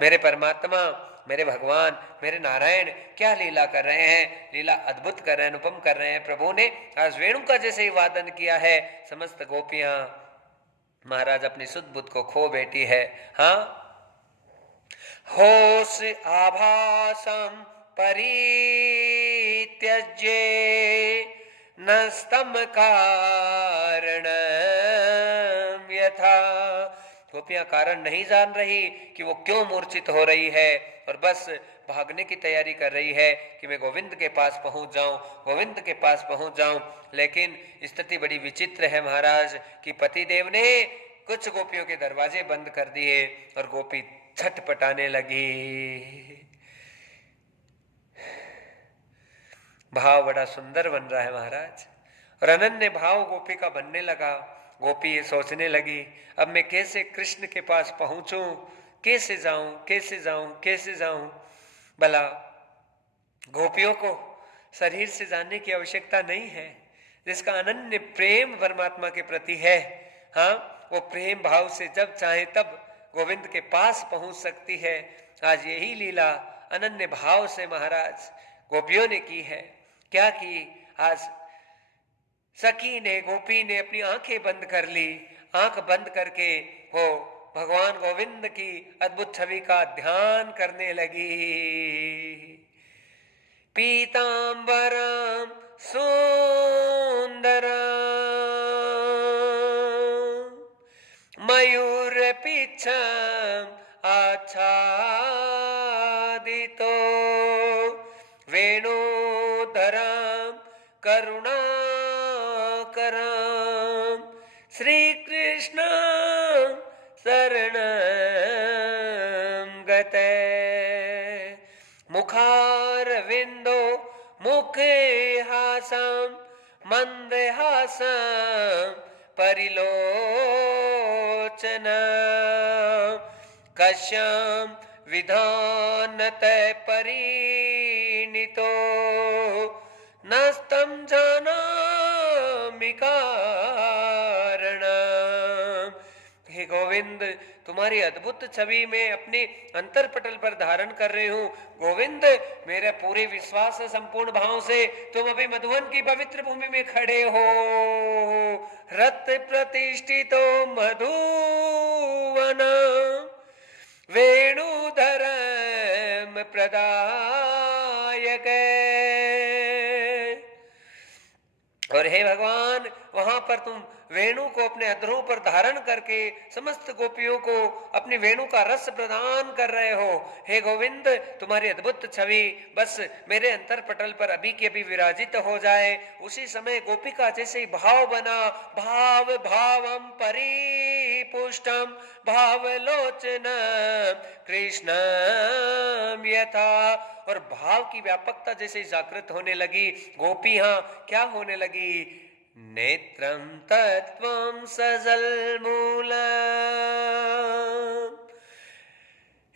मेरे परमात्मा, मेरे भगवान, मेरे नारायण क्या लीला कर रहे हैं, लीला अद्भुत कर रहे हैं, अनुपम कर रहे हैं। प्रभु ने आज वेणु का जैसे ही वादन किया है, समस्त गोपियां महाराज अपनी सुध बुद्ध को खो बैठी है। हाँ, होश आभासम परित्यज्य नस्तम कारणम यथा। गोपियां कारण नहीं जान रही कि वो क्यों मूर्छित हो रही है, और बस भागने की तैयारी कर रही है कि मैं गोविंद के पास पहुंच जाऊं, गोविंद के पास पहुंच जाऊं। लेकिन स्थिति बड़ी विचित्र है महाराज कि पतिदेव ने कुछ गोपियों के दरवाजे बंद कर दिए और गोपी छटपटाने लगी। भाव बड़ा सुंदर बन रहा है महाराज, और अनन्य भाव गोपी का बनने लगा। गोपी ये सोचने लगी, अब मैं कैसे कृष्ण के पास पहुंचूं, कैसे जाऊं, कैसे जाऊं, कैसे जाऊं। भला गोपियों को शरीर से जानने की आवश्यकता नहीं है, जिसका अनन्य प्रेम परमात्मा के प्रति है, हाँ, वो प्रेम भाव से जब चाहे तब गोविंद के पास पहुंच सकती है। आज यही लीला अनन्य भाव से महाराज गोपियों ने की है। क्या की? आज सखी ने, गोपी ने अपनी आंखें बंद कर ली, आंख बंद करके वो भगवान गोविंद की अद्भुत छवि का ध्यान करने लगी। पीतांबरम सुंदरम मयूर पिच्छम आच्छादितो वेणुधरम करुणाकरम श्री कृष्ण शरणं गते मुखारविंदो मुखे हासं मंदहासं परिलोचन कश्यं विधानते परिणीतो नस्तं जानामि कारणम्। हे गोविंद, तुम्हारी अद्भुत छवि में अपने अंतरपटल पर धारण कर रही हूँ। गोविंद, मेरे पूरे विश्वास से, संपूर्ण भाव से तुम अभी मधुवन की पवित्र भूमि में खड़े हो। रत प्रतिष्ठितो मधुवन वेणुधरम प्रदायक। और हे भगवान, वहां पर तुम वेणु को अपने अधरों पर धारण करके समस्त गोपियों को अपनी वेणु का रस प्रदान कर रहे हो। हे गोविंद, तुम्हारी अद्भुत छवि बस मेरे अंतरपटल पर अभी के अभी विराजित हो जाए। उसी समय गोपी का जैसे ही भाव बना, भाव भावम परिपुष्टम भावलोचन कृष्णम यथा, और भाव की व्यापकता जैसे जागृत होने लगी। गोपियां क्या होने लगी? नेत्रं तत्वं सजलमूलम्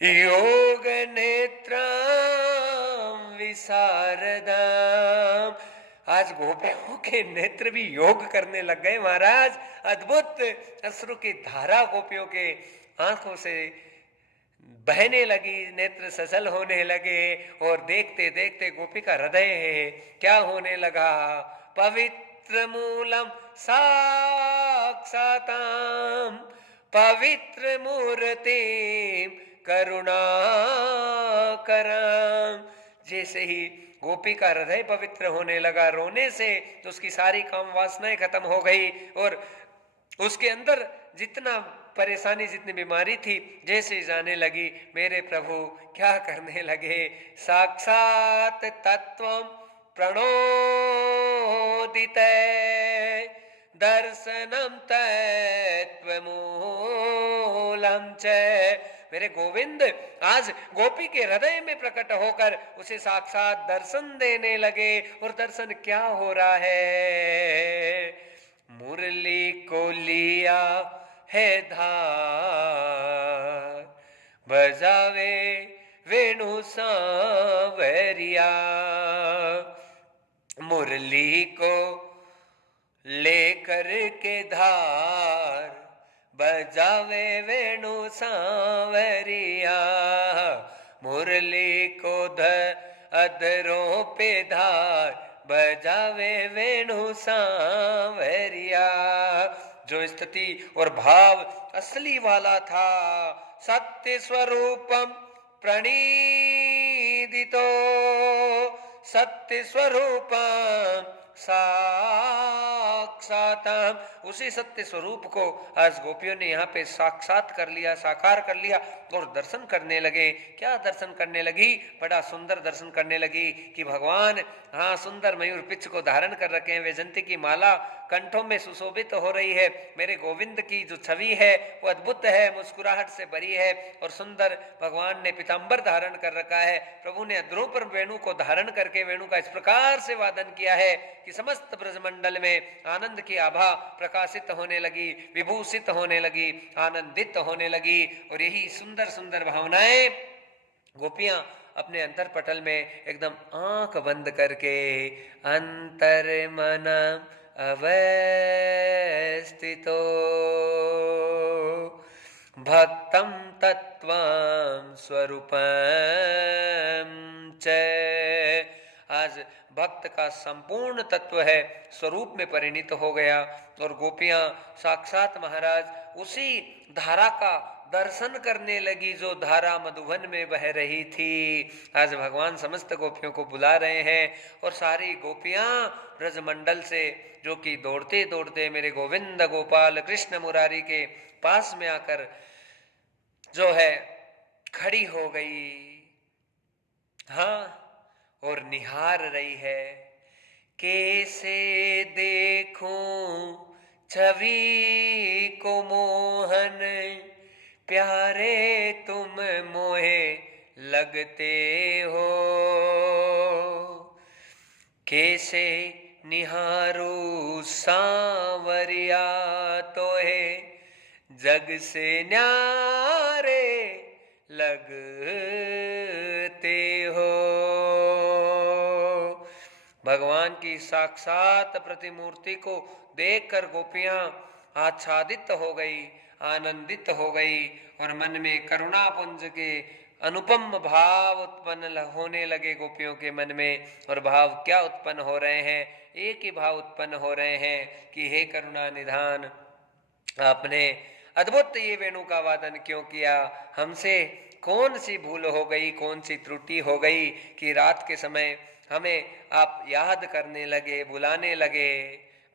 योग नेत्रं विशारदम्। आज गोपियों के नेत्र भी योग करने लग गए महाराज। अद्भुत अश्रु की धारा गोपियों के आंखों से बहने लगी, नेत्र सजल होने लगे, और देखते देखते गोपी का हृदय है क्या होने लगा? पवित्र मूलम साक्षाताम पवित्र मूर्तिम करुणाकरम। जैसे ही गोपी का हृदय पवित्र होने लगा रोने से, तो उसकी सारी काम वासनाएं खत्म हो गई, और उसके अंदर जितना परेशानी, जितनी बीमारी थी, जैसे जाने लगी। मेरे प्रभु क्या करने लगे? साक्षात तत्वं प्रणोदित दर्शनम तत्वमूलम च। मेरे गोविंद आज गोपी के हृदय में प्रकट होकर उसे साक्षात दर्शन देने लगे। और दर्शन क्या हो रहा है? मुरली को लिया है धार, बजावे वेणु सांवरिया। मुरली को लेकर के धार, बजावे वेणु सांवरिया। मुरली को अधरों पे धार, बजावे वेणु सांवरिया। जो स्थिति और भाव असली वाला था, सत्य स्वरूपम प्रणीदितो, सत्य स्वरूपम साक्षातम, उसी सत्य स्वरूप को आज गोपियों ने यहाँ पे साक्षात कर लिया, साकार कर लिया और दर्शन करने लगे। क्या दर्शन करने लगी? बड़ा सुंदर दर्शन करने लगी कि भगवान हाँ सुंदर मयूर पिच को धारण कर रखे हैं, वैजंती की माला कंठों में सुशोभित हो रही है। मेरे गोविंद की जो छवि है वो अद्भुत है, मुस्कुराहट से भरी है और सुंदर भगवान ने पीतांबर धारण कर रखा है। प्रभु ने अधरों पर वेणु को धारण करके वेणु का इस प्रकार से वादन किया है कि समस्त ब्रजमंडल में आनंद की आभा प्रकाशित होने लगी, विभूषित होने लगी, आनंदित होने लगी। और यही सुंदर सुंदर भावनाएं गोपियां अपने अंतर पटल में एकदम आंख बंद करके अंतर मन अवस्थितो भक्तम तत्वं स्वरूपम च, आज भक्त का संपूर्ण तत्व है स्वरूप में परिणित हो गया। और गोपियां साक्षात महाराज उसी धारा का दर्शन करने लगी जो धारा मधुबन में बह रही थी। आज भगवान समस्त गोपियों को बुला रहे हैं और सारी गोपियां ब्रजमंडल से जो कि दौड़ते दौड़ते मेरे गोविंद गोपाल कृष्ण मुरारी के पास में आकर जो है खड़ी हो गई। हाँ, और निहार रही है, कैसे देखूं छवि को मोहन, प्यारे तुम मोहे लगते हो, कैसे निहारू सांवरिया तोहे जग से न्यारे लगते हो। भगवान की साक्षात प्रतिमूर्ति को देखकर गोपियां आच्छादित हो गई, आनंदित हो गई और मन में करुणा पुंज के अनुपम भाव उत्पन्न होने लगे गोपियों के मन में। और भाव क्या उत्पन्न हो रहे हैं? एक ही भाव उत्पन्न हो रहे हैं कि हे करुणा निधान, आपने अद्भुत ये वेणु का वादन क्यों किया? हमसे कौन सी भूल हो गई, कौन सी त्रुटि हो गई कि रात के समय हमें आप याद करने लगे, बुलाने लगे?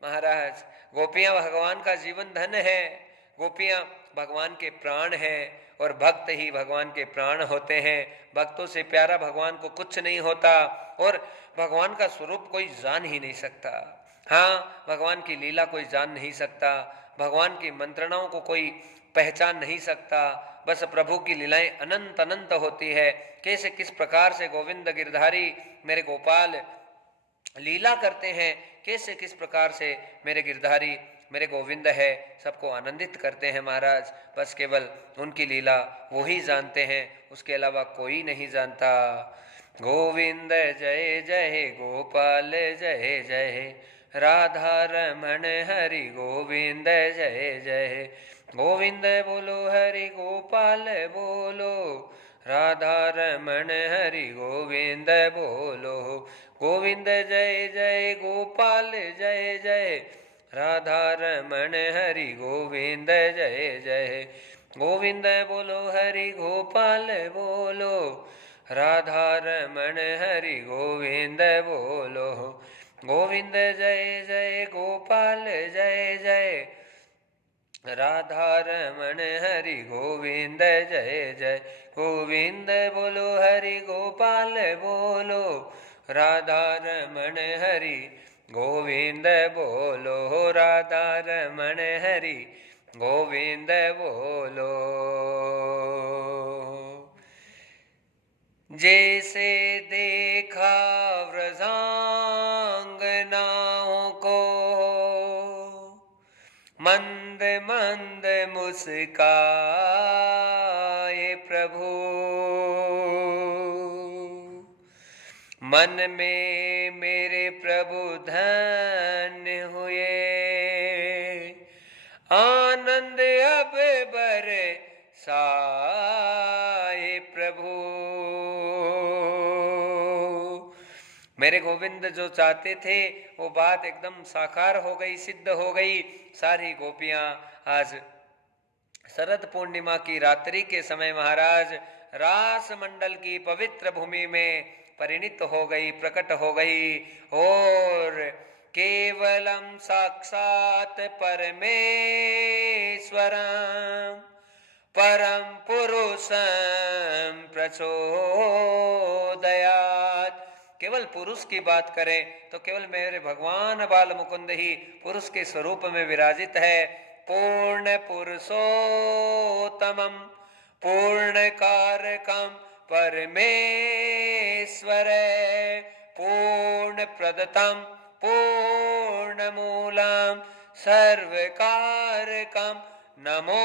महाराज, गोपियां भगवान का जीवन धन है, गोपियां भगवान के प्राण हैं और भक्त ही भगवान के प्राण होते हैं। भक्तों से प्यारा भगवान को कुछ नहीं होता और भगवान का स्वरूप कोई जान ही नहीं सकता। हाँ, भगवान की लीला कोई जान नहीं सकता, भगवान की मंत्रणाओं को कोई पहचान नहीं सकता। बस प्रभु की लीलाएं अनंत अनंत होती है। कैसे किस प्रकार से गोविंद गिरधारी मेरे गोपाल लीला करते हैं, कैसे किस प्रकार से मेरे गिरधारी मेरे गोविंद है सबको आनंदित करते हैं महाराज। बस केवल उनकी लीला वो ही जानते हैं, उसके अलावा कोई नहीं जानता। गोविंद जय जय गोपाल जय जय, राधा रमण हरि गोविंद जय जय। गोविंद बोलो हरि गोपाल बोलो, राधा रमण हरि गोविंद बोलो। गोविंद जय जय गोपाल जय जय, राधा रमण हरि गोविंद जय जय। गोविंद बोलो हरि गोपाल बोलो, राधा रमण हरि गोविंद बोलो। गोविंद जय जय गोपाल जय जय, राधा रमण हरि गोविंद जय जय। गोविंद बोलो हरि गोपाल बोलो, राधा रमण हरि गोविंद बोलो। राधा रमण हरि गोविंद बोलो। जैसे देखा व्रजांगनाओं को, मंद मंद मुस्काए प्रभु, मन में मेरे प्रभु धन्य हुए। आनंद अब बरसाए प्रभु, मेरे गोविंद जो चाहते थे वो बात एकदम साकार हो गई, सिद्ध हो गई। सारी गोपियां आज शरद पूर्णिमा की रात्रि के समय महाराज रास मंडल की पवित्र भूमि में परिणित हो गई, प्रकट हो गई। और केवलम साक्षात परमेश्वरम परम पुरुषम प्रचोदयात्। केवल पुरुष की बात करें तो केवल मेरे भगवान बाल मुकुंद ही पुरुष के स्वरूप में विराजित है। पूर्ण पुरुषोत्तमम पूर्ण कारकम परमेश्वर पूर्ण प्रदतम पूर्ण मूलम सर्वकारकम नमो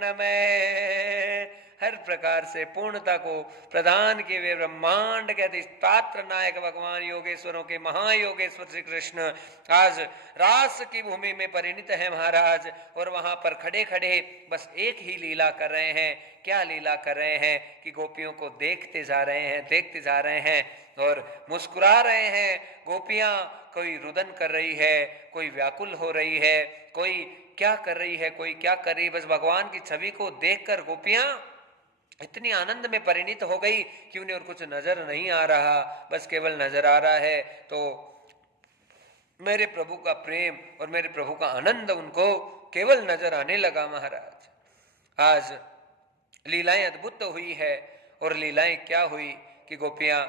नमः। हर प्रकार से पूर्णता को प्रदान किए हुए ब्रह्मांड के अधिष्ठात्र नायक भगवान योगेश्वरों के महायोगेश्वर श्री कृष्ण आज रास की भूमि में परिणित है महाराज। और वहां पर खड़े खड़े बस एक ही लीला कर रहे हैं। क्या लीला कर रहे हैं कि गोपियों को देखते जा रहे हैं, देखते जा रहे हैं और मुस्कुरा रहे हैं। गोपियां कोई रुदन कर रही है, कोई व्याकुल हो रही है, कोई क्या कर रही है, कोई क्या कर रही है। बस भगवान की छवि को देखकर गोपियां इतनी आनंद में परिणित हो गई कि उन्हें और कुछ नजर नहीं आ रहा, बस केवल नजर आ रहा है तो मेरे प्रभु का प्रेम और मेरे प्रभु का आनंद उनको केवल नजर आने लगा महाराज। आज लीलाएं अद्भुत हुई है। और लीलाएं क्या हुई कि गोपियां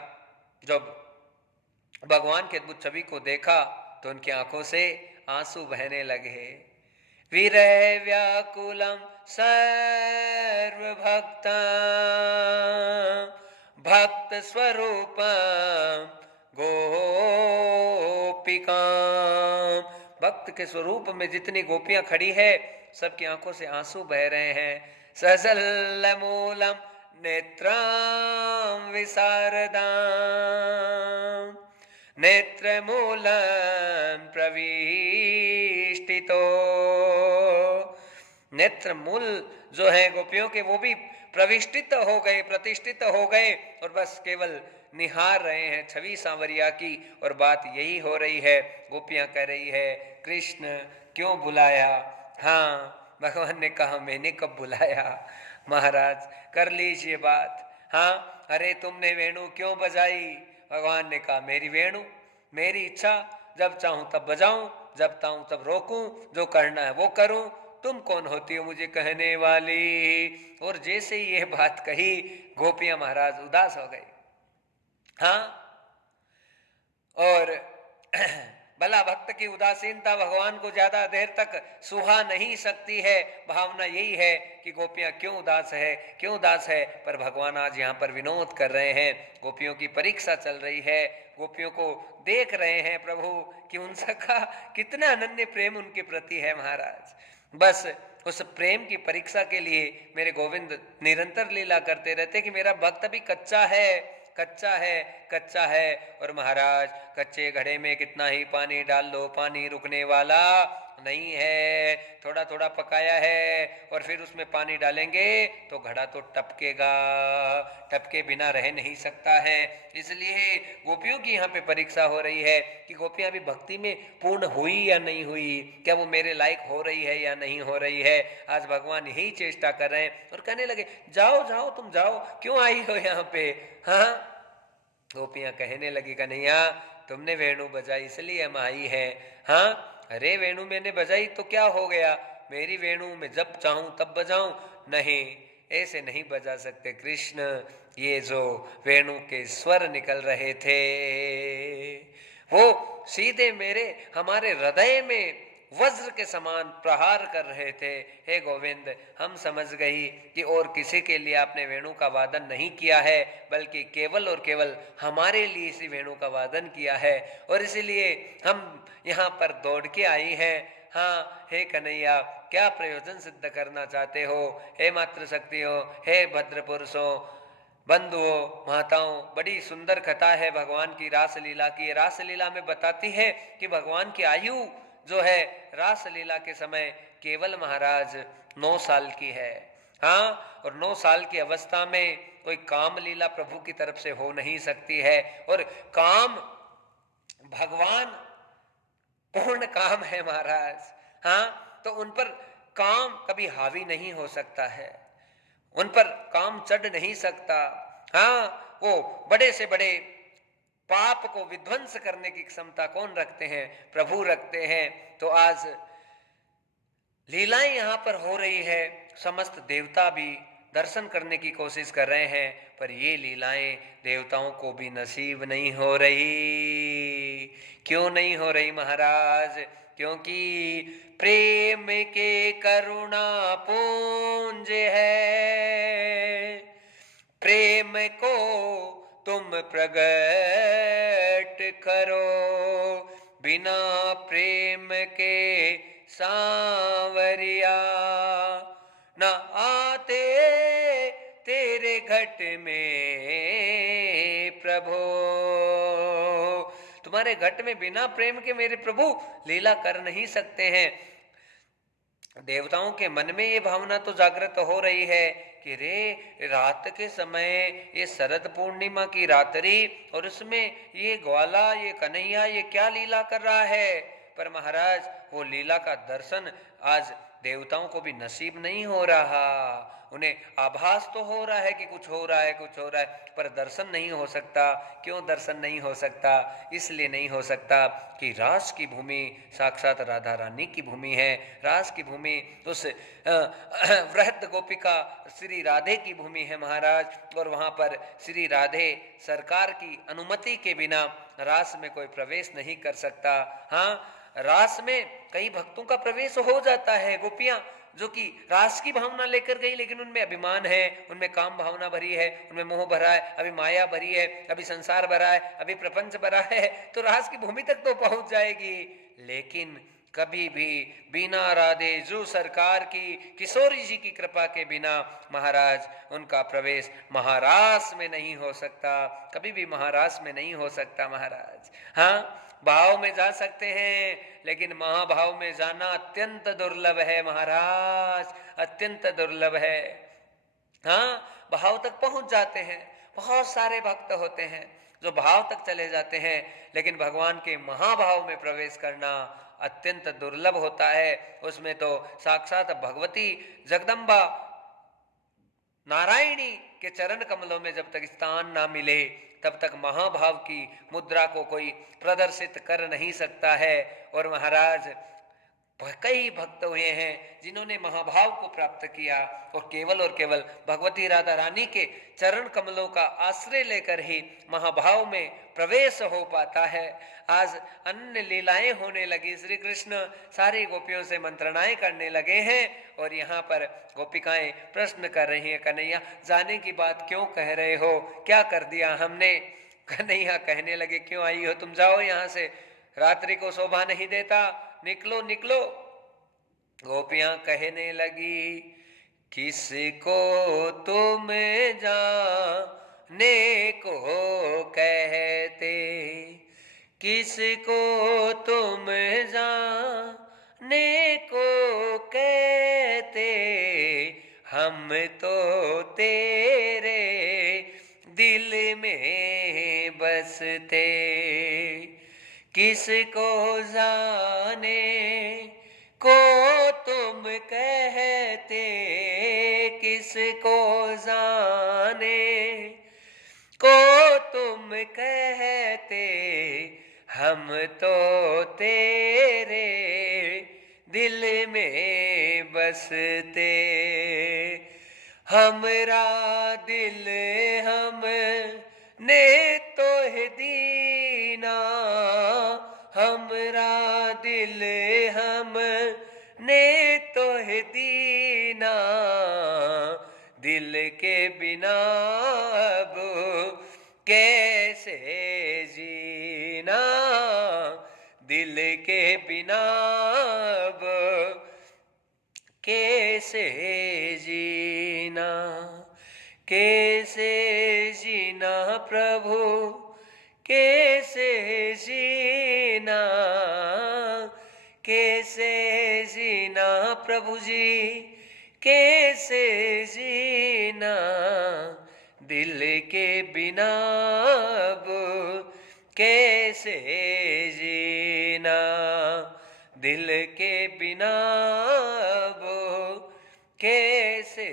जब भगवान की अद्भुत छवि को देखा तो उनकी आंखों से आंसू बहने लगे। विरह व्याकुलम सर्वभक्ता भक्त स्वरूप गोपिका। भक्त के स्वरूप में जितनी गोपियां खड़ी है सबकी आंखों से आंसू बह रहे हैं। सजल मूलम नेत्रम विशारदाम नेत्र मूलम प्रविष्टितो। नेत्र मूल जो है गोपियों के वो भी प्रविष्टित हो गए, प्रतिष्ठित हो गए और बस केवल निहार रहे हैं छवि सांवरिया की। और बात यही हो रही है, गोपियां कह रही है कृष्ण क्यों बुलाया। हाँ, भगवान ने कहा मैंने कब बुलाया महाराज, कर लीजिए बात। हाँ, अरे तुमने वेणु क्यों बजाई। भगवान ने कहा मेरी वेणु, मेरी इच्छा, जब चाहूं तब बजाऊं, जब चाहूं तब रोकूं, जो करना है वो करूं, तुम कौन होती हो मुझे कहने वाली। और जैसे ही ये बात कही गोपियां महाराज उदास हो गई। हाँ, और भला भक्त की उदासीनता भगवान को ज्यादा देर तक सुहा नहीं सकती है। भावना यही है कि गोपियां क्यों उदास है, क्यों उदास है। पर भगवान आज यहाँ पर विनोद कर रहे हैं, गोपियों की परीक्षा चल रही है, गोपियों को देख रहे हैं प्रभु कि उनका कितना अनन्य प्रेम उनके प्रति है महाराज। बस उस प्रेम की परीक्षा के लिए मेरे गोविंद निरंतर लीला करते रहते कि मेरा भक्त अभी कच्चा है, कच्चा है, कच्चा है। और महाराज कच्चे घड़े में कितना ही पानी डाल लो पानी रुकने वाला नहीं है। थोड़ा थोड़ा पकाया है और फिर उसमें पानी डालेंगे तो घड़ा तो टपकेगा, टपके बिना रह नहीं सकता है। इसलिए गोपियों की यहाँ पे परीक्षा हो रही है कि गोपियां भी भक्ति में पूर्ण हुई या नहीं हुई, क्या वो मेरे लायक हो रही है या नहीं हो रही है। आज भगवान यही चेष्टा कर रहे हैं और कहने लगे जाओ जाओ तुम जाओ, क्यों आई हो यहाँ पे। हाँ, गोपियां कहने लगी कन्हैया तुमने वेणु बजाई इसलिए हम आई है। हाँ, अरे वेणु मैंने बजाई तो क्या हो गया, मेरी वेणु में जब चाहूं तब बजाऊं। नहीं, ऐसे नहीं बजा सकते कृष्ण। ये जो वेणु के स्वर निकल रहे थे वो सीधे मेरे हमारे हृदय में वज्र के समान प्रहार कर रहे थे। हे गोविंद, हम समझ गई कि और किसी के लिए आपने वेणु का वादन नहीं किया है, बल्कि केवल और केवल हमारे लिए इसी वेणु का वादन किया है और इसीलिए हम यहाँ पर दौड़ के आई हैं। हाँ, हे कन्हैया, क्या प्रयोजन सिद्ध करना चाहते हो। हे मातृ शक्तियों, हे भद्र पुरुषों, बंधुओं, माताओं, बड़ी सुंदर कथा है भगवान की रास लीला की। रास लीला में बताती है कि भगवान की आयु जो है रास लीला के समय केवल महाराज 9 साल की है। हाँ, और 9 साल की अवस्था में कोई काम लीला प्रभु की तरफ से हो नहीं सकती है। और काम भगवान पूर्ण काम है महाराज। हाँ, तो उन पर काम कभी हावी नहीं हो सकता है, उन पर काम चढ़ नहीं सकता। हाँ, वो बड़े से बड़े पाप को विध्वंस करने की क्षमता कौन रखते हैं? प्रभु रखते हैं। तो आज लीलाएं यहाँ पर हो रही है, समस्त देवता भी दर्शन करने की कोशिश कर रहे हैं, पर ये लीलाएं देवताओं को भी नसीब नहीं हो रही। क्यों नहीं हो रही महाराज? क्योंकि प्रेम के करुणा पुंज है, प्रेम को तुम प्रगट करो, बिना प्रेम के सांवरिया न आते तेरे घट में प्रभु। तुम्हारे घट में बिना प्रेम के मेरे प्रभु लीला कर नहीं सकते हैं। देवताओं के मन में ये भावना तो जागृत हो रही है कि रे रात के समय ये शरद पूर्णिमा की रात्रि, और उसमें ये ग्वाला, ये कन्हैया, ये क्या लीला कर रहा है। पर महाराज वो लीला का दर्शन आज देवताओं को भी नसीब नहीं हो रहा। उन्हें आभास तो हो रहा है कि कुछ हो रहा है, कुछ हो रहा है, पर दर्शन नहीं हो सकता। क्यों दर्शन नहीं हो सकता? इसलिए नहीं हो सकता कि रास की भूमि साक्षात राधा रानी की भूमि है। रास की भूमि उस वृहद गोपिका श्री राधे की भूमि है महाराज, और वहां पर श्री राधे सरकार की अनुमति के बिना रास में कोई प्रवेश नहीं कर सकता। हाँ, रास में कई भक्तों का प्रवेश हो जाता है। गोपियां जो कि रास की भावना लेकर गई, लेकिन उनमें अभिमान है, उनमें काम भावना भरी है, उनमें मोह भरा है, अभी माया भरी है, अभी संसार भरा है, अभी प्रपंच भरा है, तो रास की भूमि तक तो पहुंच जाएगी। लेकिन कभी भी बिना राधे जो सरकार की किशोरी जी की कृपा के बिना महाराज उनका प्रवेश महारास में नहीं हो सकता, कभी भी महारास में नहीं हो सकता महाराज। हाँ, भाव में जा सकते हैं, लेकिन महाभाव में जाना अत्यंत दुर्लभ है महाराज, अत्यंत दुर्लभ है। हाँ, भाव तक पहुंच जाते हैं, बहुत सारे भक्त होते हैं जो भाव तक चले जाते हैं, लेकिन भगवान के महाभाव में प्रवेश करना अत्यंत दुर्लभ होता है। उसमें तो साक्षात भगवती जगदम्बा नारायणी के चरण कमलों में जब तक स्थान ना मिले, तब तक महाभाव की मुद्रा को कोई प्रदर्शित कर नहीं सकता है। और महाराज कई भक्त हुए हैं जिन्होंने महाभाव को प्राप्त किया, और केवल भगवती राधा रानी के चरण कमलों का आश्रय लेकर ही महाभाव में प्रवेश हो पाता है। आज अन्य लीलाएं होने लगी, श्री कृष्ण सारी गोपियों से मंत्रणाएं करने लगे हैं, और यहाँ पर गोपिकाएं प्रश्न कर रही हैं, कन्हैया जाने की बात क्यों कह रहे हो, क्या कर दिया हमने? कन्हैया कहने लगे, क्यों आई हो तुम, जाओ यहाँ से, रात्रि को शोभा नहीं देता, निकलो निकलो। गोपियां कहने लगी, किसको तुम जाने को कहते, किसको तुम जाने को कहते, हम तो तेरे दिल में बसते। किसको जाने को तुम कहते, किसको जाने को तुम कहते, हम तो तेरे दिल में बसते। हमरा दिल हमने तो है दीना, हमरा दिल हमने तो है दीना, दिल के बिना अब कैसे जीना, दिल के बिना अब कैसे जीना, कैसे जीना प्रभु, कैसे जीना, कैसे जीना प्रभु जी, कैसे जीना दिल के बिना अब, कैसे जीना दिल के बिना अब, कैसे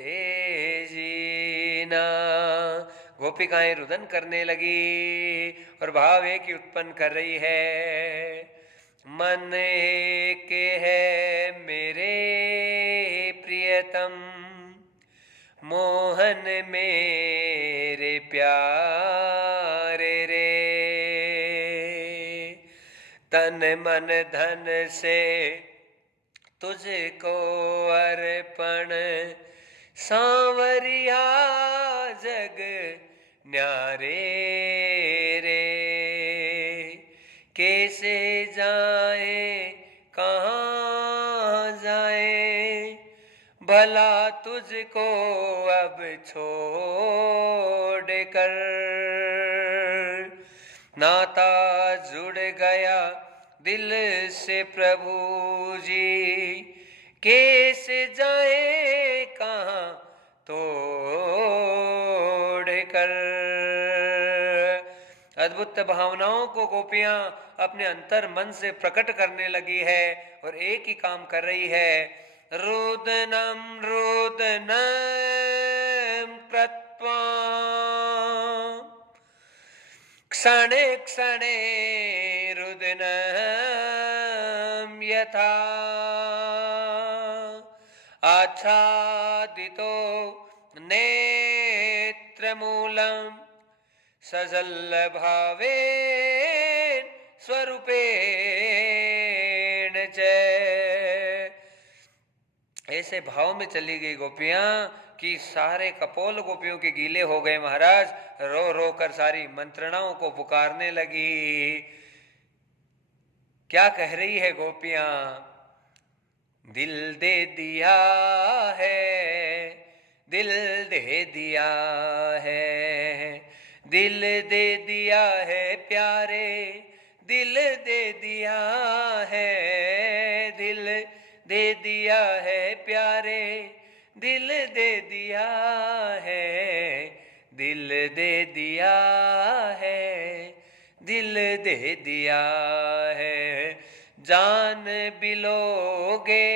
जीना। गोपिकाएं रुदन करने लगी और भाव एक ही उत्पन्न कर रही है। मन एक है मेरे प्रियतम, मोहन मेरे प्यारे रे, तन मन धन से तुझको अर्पण, सांवरिया जग न्यारे रे। कैसे जाए कहाँ जाए, भला तुझको अब छोड़ कर। नाता जुड़ गया दिल से प्रभु जी, कैसे जाए कहाँ तोड़ कर। अद्भुत भावनाओं को गोपियां अपने अंतर मन से प्रकट करने लगी है और एक ही काम कर रही है। रुदनम रुदनम कृत्वा क्षणे क्षणे रुदनम यथा, आच्छादितो नेत्रमूलम सजल भावेन स्वरूपेण च। ऐसे भाव में चली गई गोपियां कि सारे कपोल गोपियों के गीले हो गए महाराज। रो रो कर सारी मंत्रणाओं को पुकारने लगी। क्या कह रही है गोपियां? दिल दे दिया है, दिल दे दिया है, दिल दे दिया है प्यारे, दिल दे दिया है, दिल दे दिया है प्यारे, दिल दे दिया है, दिल दे दिया है, दिल दे दिया है। जान भी लोगे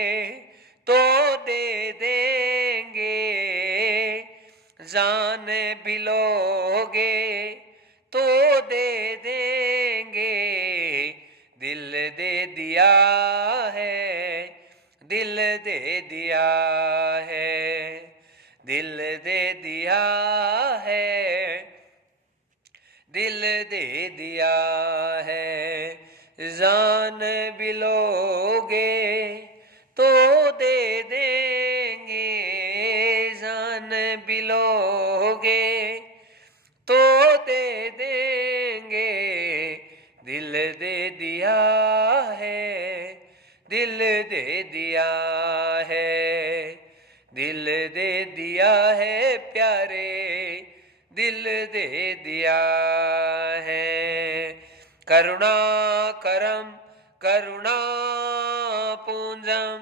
तो दे देंगे, जान भी लोगे तो दे देंगे, दिल दे दिया है, दिल दे दिया है, दिल दे दिया है, दिल दे दिया है। जान भी लोगे तो दे देंगे, जान भी लोगे तो दे देंगे, दिल दे दिया है, दिल दे दिया है, दिल दे दिया है प्यारे, दिल दे दिया है। करुणा करम करुणा पुंजम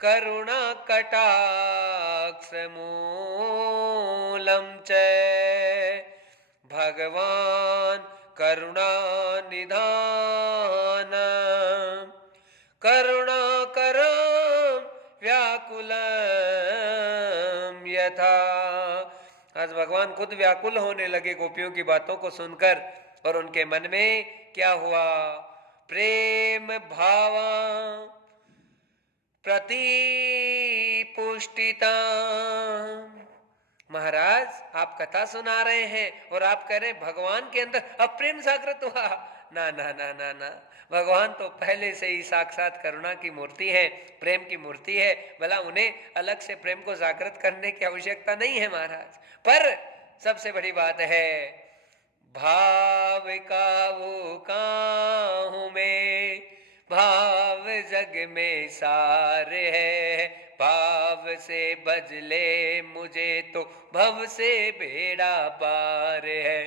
करुणा कटाक्ष मूलम च, भगवान करुणा निधान, करुणा करम व्याकुलम यथा। आज भगवान खुद व्याकुल होने लगे गोपियों की बातों को सुनकर, और उनके मन में क्या हुआ? प्रेम भावा प्रतिपुष्टिता। महाराज आप कथा सुना रहे हैं और आप कह रहे हैं भगवान के अंदर अब प्रेम जागृत हुआ। ना ना ना ना ना, भगवान तो पहले से ही साक्षात करुणा की मूर्ति है, प्रेम की मूर्ति है। भला उन्हें अलग से प्रेम को जागृत करने की आवश्यकता नहीं है महाराज। पर सबसे बड़ी बात है, भाव का वो काहू में, भाव जग में सार है, भाव से बजले मुझे तो भव से बेड़ा पार है।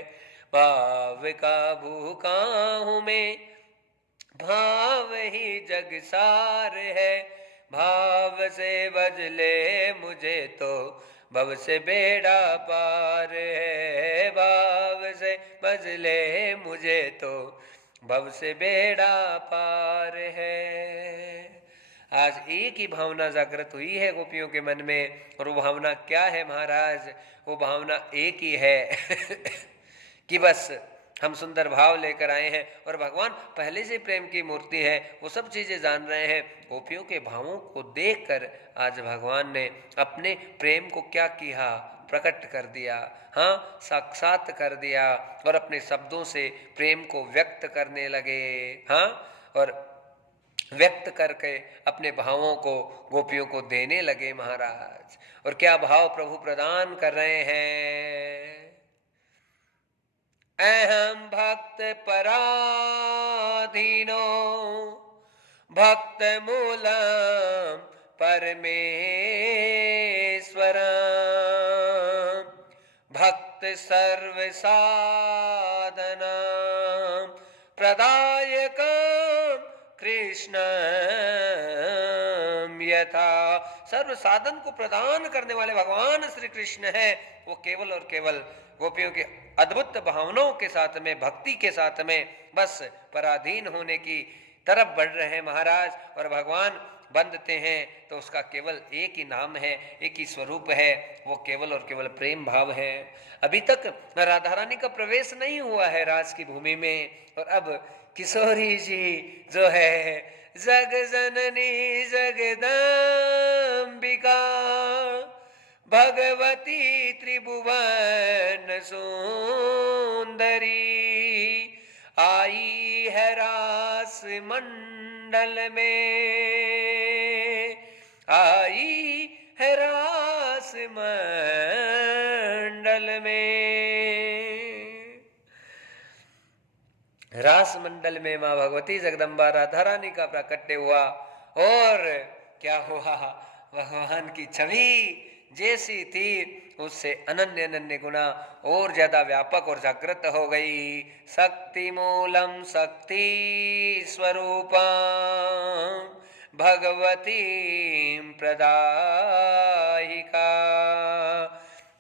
भाव का भूखा हूँ मैं, भाव ही जग सार है, भाव से भजले मुझे तो भव से बेड़ा पार है। भाव से भजले मुझे तो भव से बेड़ा पार है। आज एक ही भावना जागृत हुई है गोपियों के मन में, और वो भावना क्या है महाराज? वो भावना एक ही है कि बस हम सुंदर भाव लेकर आए हैं, और भगवान पहले से प्रेम की मूर्ति है, वो सब चीजें जान रहे हैं। गोपियों के भावों को देखकर आज भगवान ने अपने प्रेम को क्या किया, प्रकट कर दिया। हाँ, साक्षात कर दिया, और अपने शब्दों से प्रेम को व्यक्त करने लगे। हाँ, और व्यक्त करके अपने भावों को गोपियों को देने लगे महाराज। और क्या भाव प्रभु प्रदान कर रहे हैं? अहम भक्त पराधीनो भक्त मूलम परमेश्वरम भक्त सर्व साधनम प्रदायकम कृष्ण यथा। सर्व साधन को प्रदान करने वाले भगवान श्री कृष्ण है। वो केवल और केवल गोपियों के अद्भुत भावनाओं के साथ में, भक्ति के साथ में बस पराधीन होने की तरफ बढ़ रहे हैं महाराज। और भगवान बंधते हैं तो उसका केवल एक ही नाम है, एक ही स्वरूप है, वो केवल और केवल प्रेम भाव है। अभी तक राधा रानी का प्रवेश नहीं हुआ है राज की भूमि में, और अब किशोरी जी जो है जग जननी जगदम्बिका भगवती त्रिभुवन सुंदरी आई है रास मंडल में, आई है रास मंडल में। रास मंडल में माँ भगवती जगदम्बा राधा रानी का प्राकट्य हुआ, और क्या हुआ? भगवान की छवि जैसी थी उससे अनन्य अनन्य गुना और ज्यादा व्यापक और जागृत हो गई। शक्ति मूलम शक्ति स्वरूपम भगवती प्रदायिका।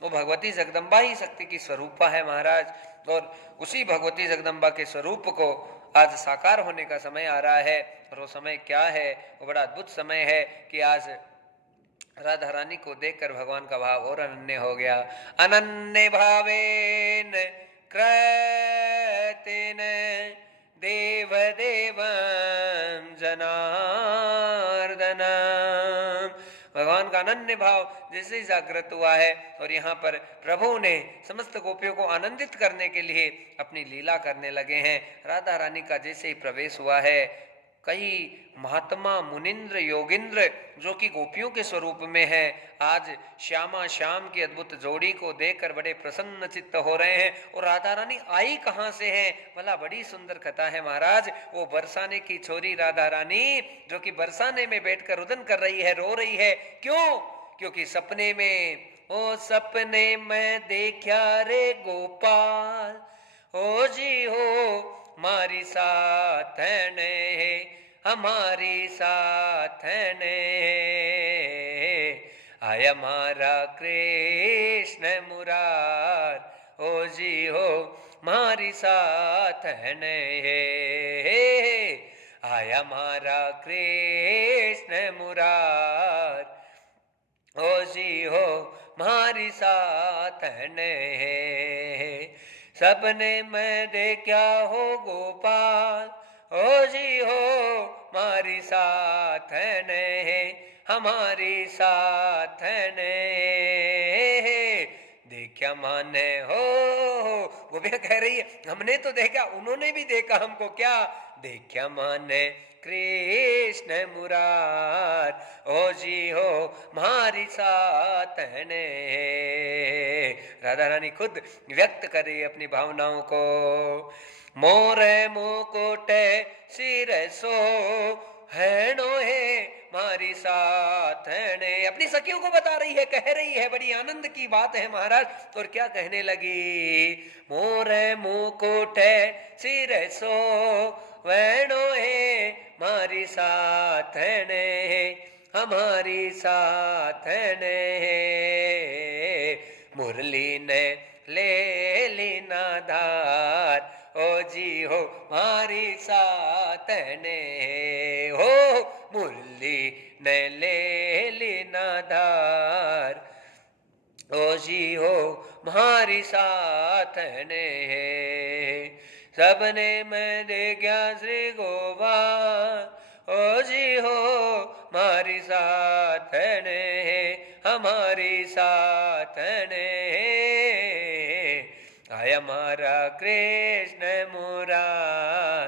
वो भगवती जगदम्बा ही शक्ति की स्वरूपा है महाराज, और उसी भगवती जगदम्बा के स्वरूप को आज साकार होने का समय आ रहा है। और वो समय क्या है? वो बड़ा अद्भुत समय है कि आज राधा रानी को देखकर भगवान का भाव और अनन्य हो गया। अनन्य भावेन कृतेन देव देवं जनार्दनम। भगवान का अनन्य भाव जैसे ही जागृत हुआ है, और यहाँ पर प्रभु ने समस्त गोपियों को आनंदित करने के लिए अपनी लीला करने लगे हैं। राधा रानी का जैसे ही प्रवेश हुआ है, कई महात्मा मुनिंद्र योगिंद्र जो कि गोपियों के स्वरूप में है, आज श्यामा श्याम की अद्भुत जोड़ी को देखकर बड़े प्रसन्न चित्त हो रहे हैं। और राधा रानी आई कहाँ से है? भला बड़ी सुंदर कथा है महाराज। वो बरसाने की छोरी राधा रानी जो कि बरसाने में बैठकर रुदन कर रही है, रो रही है। क्यों? क्योंकि सपने में, ओ सपने में देखा रे गोपाल, ओ जी हो मारी साथ ने, हमारी साथ ने आया मारा कृष्ण मुरार, ओ जी हो मारी साथ ने आया मारा कृष्ण मुरार, ओ जी हो मारी साथ ने। सपने में देखा हो गोपाल, ओ जी हो मारी साथ ने, हमारी साथ ने देखा माने हो। वो भी कह रही है हमने तो देखा, उन्होंने भी देखा हमको। क्या देखा माने कृष्ण मुरार, ओ जी हो मारी साथ ने। राधा रानी खुद व्यक्त कर रही है अपनी भावनाओं को। मोरे मुकुट सिर सो हैणो है मारी साथ ने। अपनी सखियों को बता रही है, कह रही है, बड़ी आनंद की बात है महाराज। और क्या कहने लगी? मोरे मुकुट सिर सो वैणो है मारी साथ ने, हमारी साथन है। मुरली ने ले ली ना धार, ओ जी हो मारी साथन है। हो मुरली ने ले ली ना धार, ओ जी हो मारी साथन है। सबने मैं दे गया श्री गोपाल, ओ जी हो मारी साथन है, हमारी साथन है। आया मारा कृष्ण मुरार,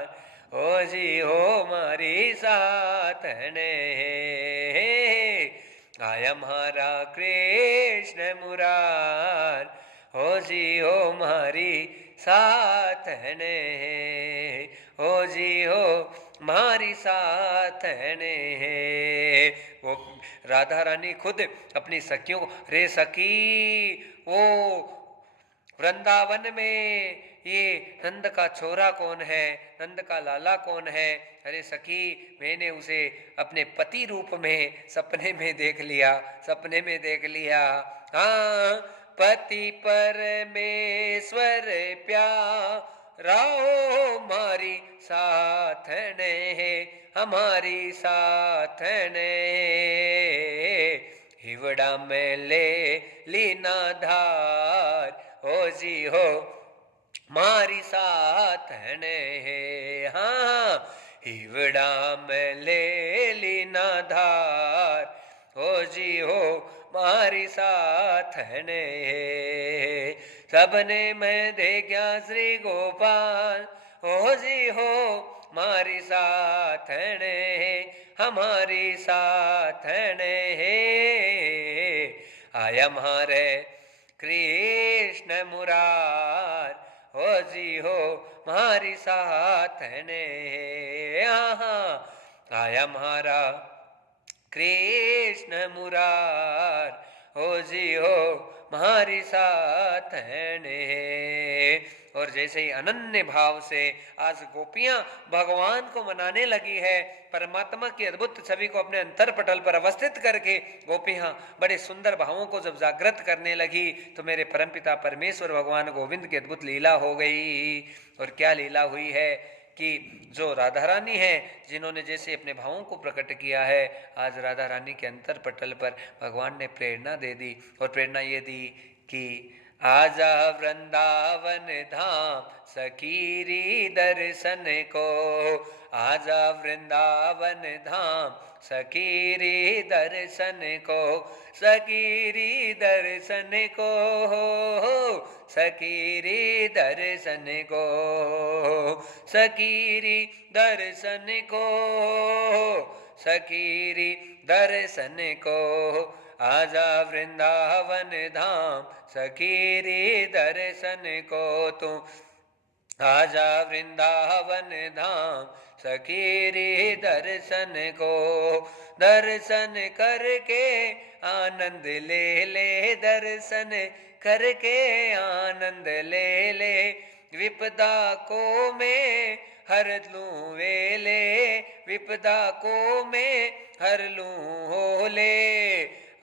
ओ जी हो मारी साथन है। आया हमारा कृष्ण मुरार, हो जी हो मारी साथन है, हो जी हो मारी साथन है। वो राधा रानी खुद अपनी सखियों को, रे सखी वो वृंदावन में ये नंद का छोरा कौन है, नंद का लाला कौन है? अरे सखी, मैंने उसे अपने पति रूप में सपने में देख लिया, सपने में देख लिया। हाँ, पति परमेश्वर प्यारा हमारी साथन है, हमारी साथन है। हिवड़ा में ले लीना धार, हो जी हो मारी साथन है। हाँ, हिवड़ा में ले लीना धार, हो जी हो मारी साथन है। सबने मैं दे गया श्री गोपाल, हो जी हो मारी साथन है, हमारी साथन है। आया मारे कृष्ण मुरार, हो जी हो मारी साथन है। आया मारा कृष्ण मुरार, हो जी हो मारी साथन है। और जैसे ही अनन्य भाव से आज गोपियां भगवान को मनाने लगी है, परमात्मा की अद्भुत छवि को अपने अंतर पटल पर अवस्थित करके गोपियां बड़े सुंदर भावों को जब जागृत करने लगी, तो मेरे परमपिता परमेश्वर भगवान गोविंद की अद्भुत लीला हो गई। और क्या लीला हुई है कि जो राधा रानी है, जिन्होंने जैसे अपने भावों को प्रकट किया है, आज राधा रानी के अंतर पटल पर भगवान ने प्रेरणा दे दी। और प्रेरणा ये दी कि आजा वृंदावन धाम सखीरी दर्शन को, आजा वृंदावन धाम सखीरी दर्शन को, सखीरी दर्शन को, सखीरी दर्शन को, सखीरी दर्शन को, सखीरी दर्शन को। आजा वृंदावन धाम सखीरी दर्शन को तू, आजा वृंदावन धाम सखीरी दर्शन को। दर्शन करके आनंद ले ले, दर्शन करके आनंद ले ले, विपदा को मैं हर लूं वेले, विपदा को मैं हर लूं होले।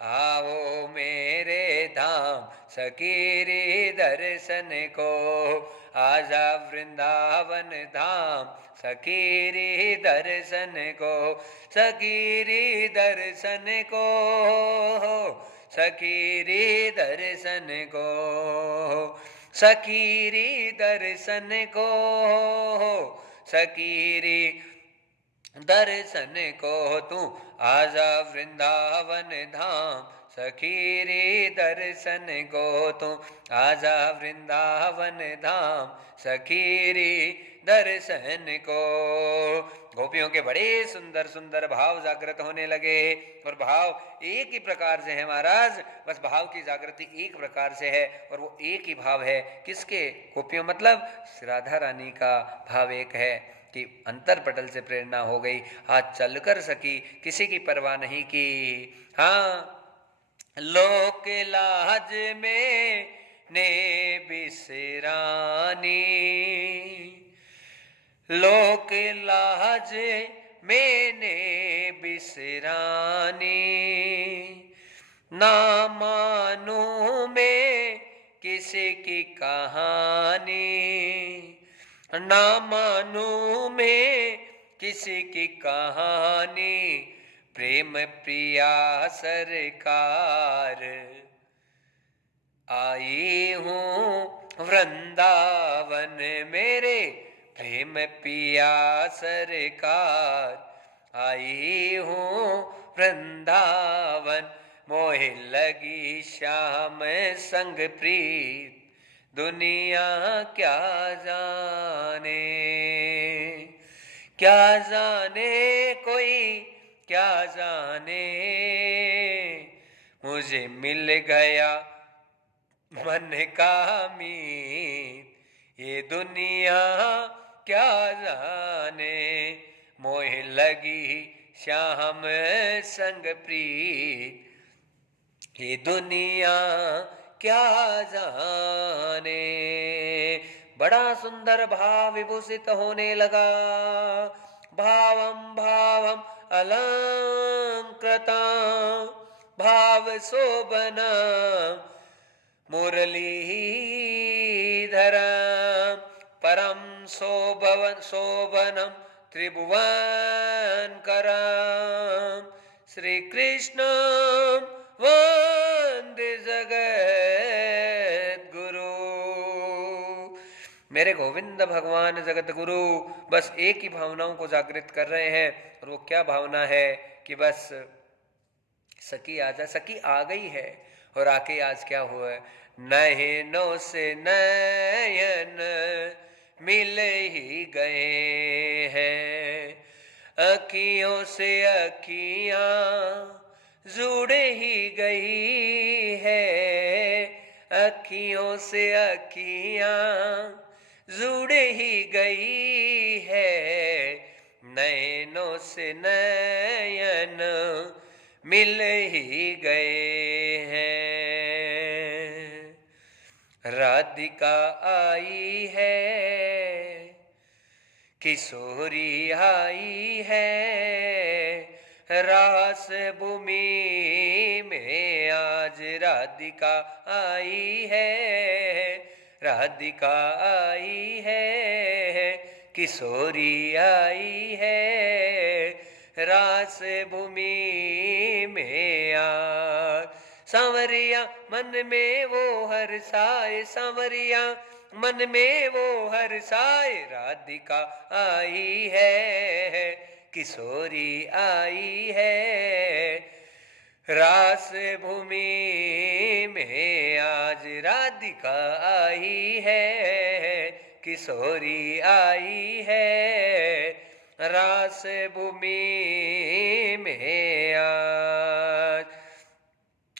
आओ मेरे धाम सखीरी दर्शन को, आजा वृंदावन धाम सखीरी दर्शन को, सखीरी दर्शन को, सखीरी दर्शन को, सखीरी दर्शन को, सखीरी दर्शन को तू। आजा वृंदावन धाम सखीरी दर्शन को तू, आजा वृंदावन धाम सखीरी दर्शन को। गोपियों के बड़े सुंदर सुंदर भाव जागृत होने लगे। और भाव एक ही प्रकार से है महाराज, बस भाव की जागृति एक प्रकार से है, और वो एक ही भाव है। किसके? गोपियों मतलब राधा रानी का भाव एक है कि अंतर पटल से प्रेरणा हो गई, आज चलकर सकी, किसी की परवाह नहीं की। हाँ, लोक लाज में ने बिसरानी, लोक लाज मैंने बिसरानी, बिसरानी, ना मानूं मैं किसी की कहानी, ना मानूं मैं किसी की कहानी, प्रेम प्रिया सरकार आई हूँ वृंदावन मेरे, प्रेम पिया सरकार आई हूँ वृंदावन, मोहे लगी श्याम संग प्रीत, दुनिया क्या जाने, क्या जाने कोई क्या जाने, मुझे मिल गया मन का मीत, ये दुनिया क्या जाने, मोह लगी श्याम संग प्रीत, ये दुनिया क्या जाने। बड़ा सुंदर भाव विभूषित होने लगा। भावम भावम अलंकृता भाव शोभना मुरलीधर परम शोभनम त्रिभुवन करम श्री कृष्ण वंदे जगत गुरु। मेरे गोविंद भगवान जगत गुरु बस एक ही भावनाओं को जागृत कर रहे हैं, और वो क्या भावना है कि बस सखी आजा। सखी आ गई है, और आके आज क्या हुआ है, नयनों से नयन मिल ही गए हैं, अखियों से अखियां जुड़ ही गई है, अखियों से अखियां जुड़ ही गई है, नयनों से नयन मिल ही गए हैं। राधिका आई है, किशोरी आई है, रास भूमि में आज राधिका आई है, राधिका आई है, किशोरी आई है, रास भूमि में आज। सांवरिया मन में वो हर्षाए, सांवरिया मन में वो हर्षाए, राधिका आई है, किशोरी आई है, रास भूमि में आज राधिका आई है, किशोरी आई है, रास भूमि में आज।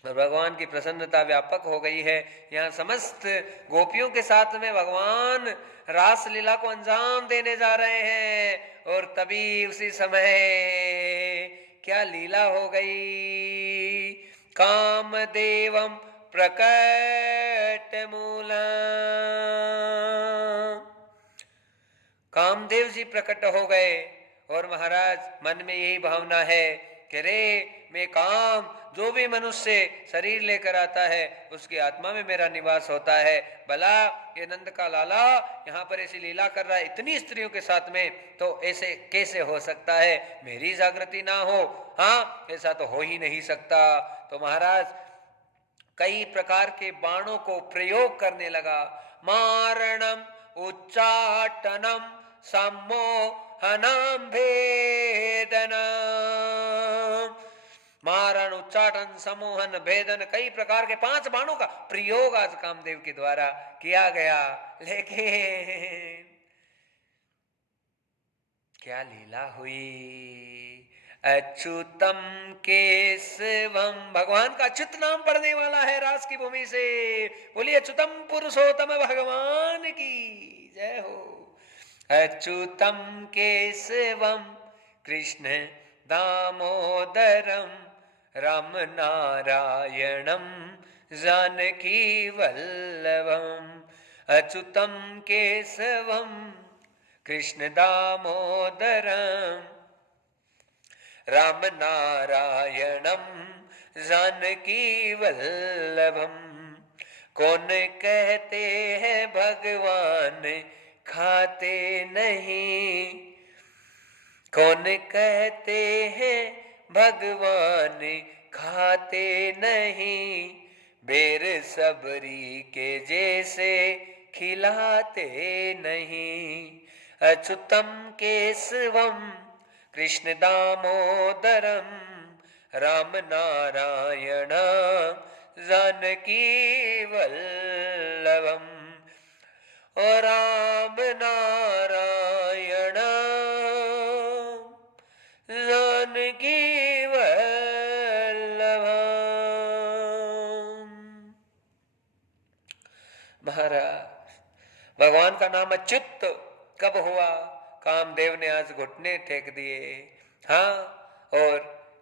और भगवान की प्रसन्नता व्यापक हो गई है। यहाँ समस्त गोपियों के साथ में भगवान रास लीला को अंजाम देने जा रहे हैं, और तभी उसी समय क्या लीला हो गई, कामदेवम प्रकट मूलम, कामदेव जी प्रकट हो गए। और महाराज मन में यही भावना है कि रे मैं काम जो भी मनुष्य शरीर लेकर आता है उसकी आत्मा में मेरा निवास होता है। भला ये नंद का लाला यहाँ पर ऐसी लीला कर रहा है इतनी स्त्रियों के साथ में, तो ऐसे कैसे हो सकता है, मेरी जागृति ना हो। हाँ, ऐसा तो हो ही नहीं सकता। तो महाराज कई प्रकार के बाणों को प्रयोग करने लगा। मारणम उच्चाटनम सम्मोहनम भेदनम, मारण उच्चाटन सम्मोहन भेदन, कई प्रकार के 5 बाणों का प्रयोग आज कामदेव के द्वारा किया गया। लेकिन क्या लीला हुई। अच्युतम केशवम, भगवान का अच्युत नाम पढ़ने वाला है रास की भूमि से। बोलिए अच्युतम पुरुषोत्तम भगवान की जय हो। अच्युतम केशवम कृष्ण दामोदरम राम नारायणम जानकी वल्लभम। अच्युतम केशवम कृष्ण दामोदरम राम नारायणम जानकी वल्लभम। कौन कहते हैं भगवान खाते नहीं, कौन कहते हैं भगवान खाते नहीं, बेर सबरी के जैसे खिलाते नहीं। अच्युतम केशवम कृष्ण दामोदरम राम नारायण जानकी वल्लभम। ओ राम नारायण जानकी वल्लभम। महाराज, भगवान का नाम अच्युत कब हुआ? कामदेव ने आज घुटने टेक दिए। हाँ, और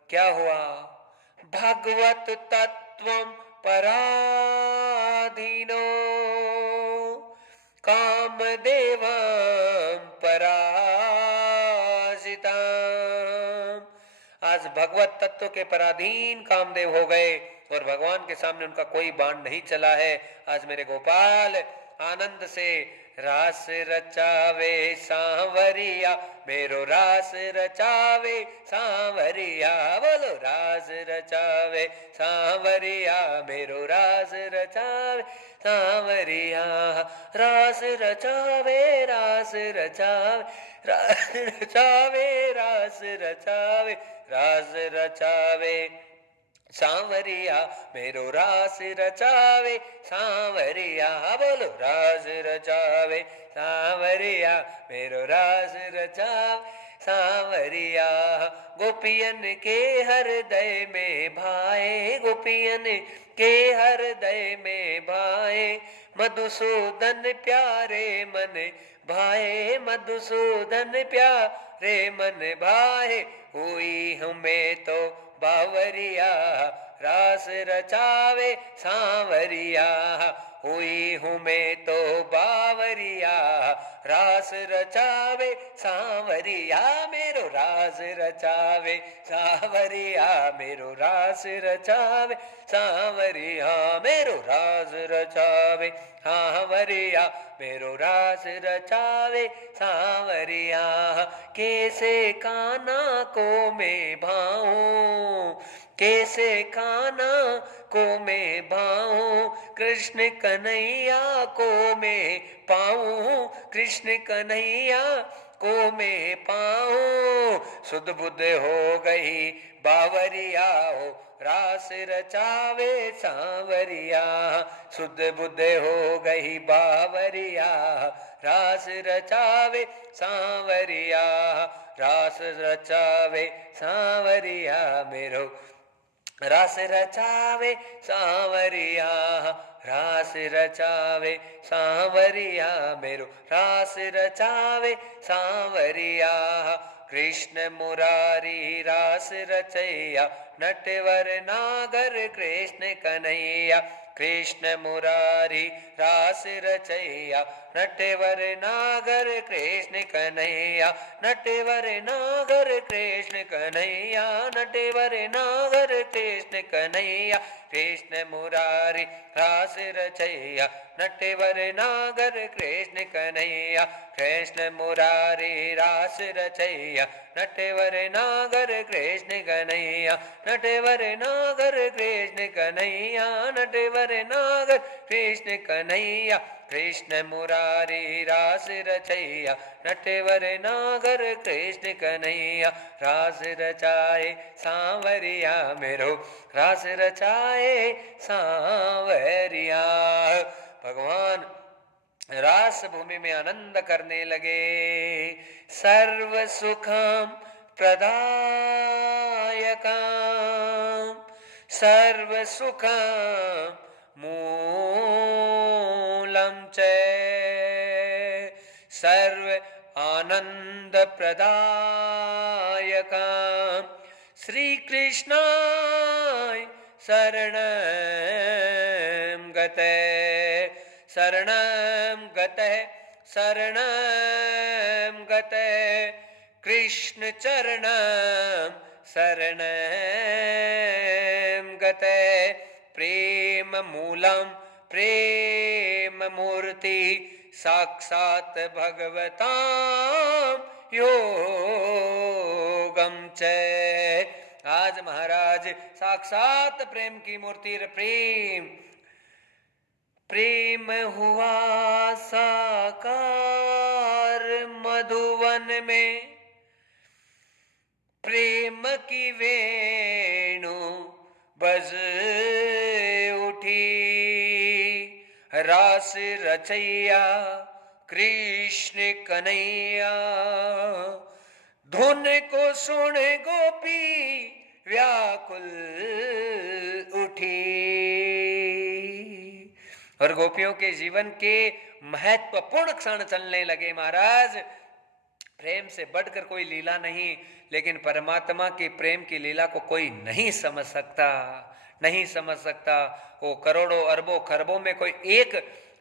क्या हुआ? भगवत तत्वम पराधीनो कामदेवम पराजितम। आज भगवत तत्व के पराधीन कामदेव हो गए और भगवान के सामने उनका कोई बाण नहीं चला है। आज मेरे गोपाल आनंद से रास रचावे सांवरिया, मेरो रास रचावे सांवरिया। बोलो रास रचावे सांवरिया, मेरो रास रचावे सांवरिया। रास रचावे, रास रचावे, रास रचावे, रास रचावे, रास रचावे सांवरिया, मेरो रास रचावे सांवरिया। बोलो रास रचावे सांवरिया, मेरो रास रचावे सांवरिया। गोपियन के हृदय में भाए, गोपियन के हृदय में भाए, मधुसूदन प्यारे मन भाए, मधुसूदन प्यारे मन भाए। हुई हमें तो बावरिया, रास रचावे सांवरिया। हुई हूँ मैं तो बावरिया, रास रचावे सांवरिया। मेरो रास रचावे सांवरिया, मेरो रास रचावे सांवरिया। मेरो रास रचावे सांवरिया, मेरो रास रचावे सांवरिया। कैसे काना को मैं भाऊं, कैसे काना को मैं भाऊं, कृष्ण कन्हैया को मैं पाऊं, कृष्ण कन्हैया को मैं पाऊं। सुध बुध हो गई बावरिया हो, रास रचावे सांवरिया। सुध बुध हो गई बावरिया, रास रचावे सांवरिया। रास रचावे सांवरिया, मेरो रास रचावे सांवरिया। रास रचावे सांवरिया, मेरो रास रचावे सांवरिया। कृष्ण मुरारी रास रचैया, नटवर नागर कृष्ण कन्हैया। कृष्ण मुरारी रास रचैया, नटवर नागर कृष्ण कन्हैया। नटवर नागर कृष्ण कन्हैया, नटवर नागर कृष्ण कन्हैया। कृष्ण मुरारी रास रचैया, नटवर नागर कृष्ण कन्हैया। कृष्ण मुरारी रास रचैया, नटवर नागर कृष्ण कन्हैया। नटवर नागर कृष्ण कन्हैया, नटवर नागर कृष्ण कन्हैया। कृष्ण मुरारी रास रचैया, नटवर नागर कृष्ण कन्हैया। रास रचाए सांवरिया, मेरो रास रचाए सांवरिया। भगवान रास भूमि में आनंद करने लगे। सर्व सुखम प्रदायकम, सर्व सुखम मूलम च, सर्व आनंद प्रदायकम। श्री कृष्णाय शरणं गते, शरणं गते, शरणं गते। कृष्ण चरणं शरणं गते प्रेम मूलम प्रेम मूर्ति साक्षात भगवतां योगम च। आज महाराज साक्षात प्रेम की मूर्ति प्रेम प्रेम हुआ साकार मधुवन में, प्रेम की वेणु बज उठी, रास रचैया कृष्ण कन्हैया, धुन को सुन गोपी व्याकुल उठी। और गोपियों के जीवन के महत्वपूर्ण क्षण चलने लगे महाराज। प्रेम से बढ़कर कोई लीला नहीं, लेकिन परमात्मा के प्रेम की लीला को कोई नहीं समझ सकता, नहीं समझ सकता। वो करोड़ों अरबों खरबों में कोई एक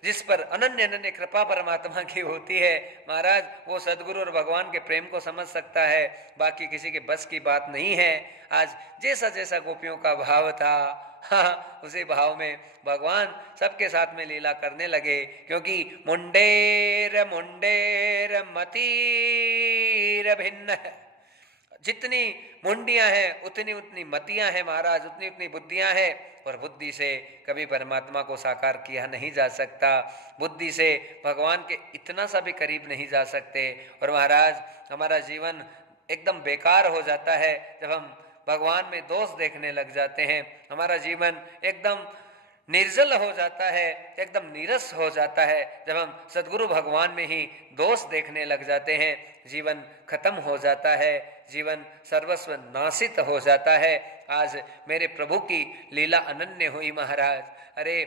जिस पर अनन्य अनन्य कृपा परमात्मा की होती है महाराज, वो सदगुरु और भगवान के प्रेम को समझ सकता है, बाकी किसी के बस की बात नहीं है। आज जैसा जैसा गोपियों का भाव था, हाँ, उसी भाव में भगवान सबके साथ में लीला करने लगे, क्योंकि मुंडेर मुंडेर मतीर भिन्न, जितनी मुंडियां हैं उतनी उतनी मतियां हैं महाराज, उतनी उतनी बुद्धियां हैं। और बुद्धि से कभी परमात्मा को साकार किया नहीं जा सकता, बुद्धि से भगवान के इतना सा भी करीब नहीं जा सकते। और महाराज हमारा जीवन एकदम बेकार हो जाता है जब हम भगवान में दोष देखने लग जाते हैं, हमारा जीवन एकदम निर्जल हो जाता है, एकदम नीरस हो जाता है जब हम सदगुरु भगवान में ही दोष देखने लग जाते हैं। जीवन खत्म हो जाता है, जीवन सर्वस्व नाशित हो जाता है। आज मेरे प्रभु की लीला अनन्य हुई महाराज। अरे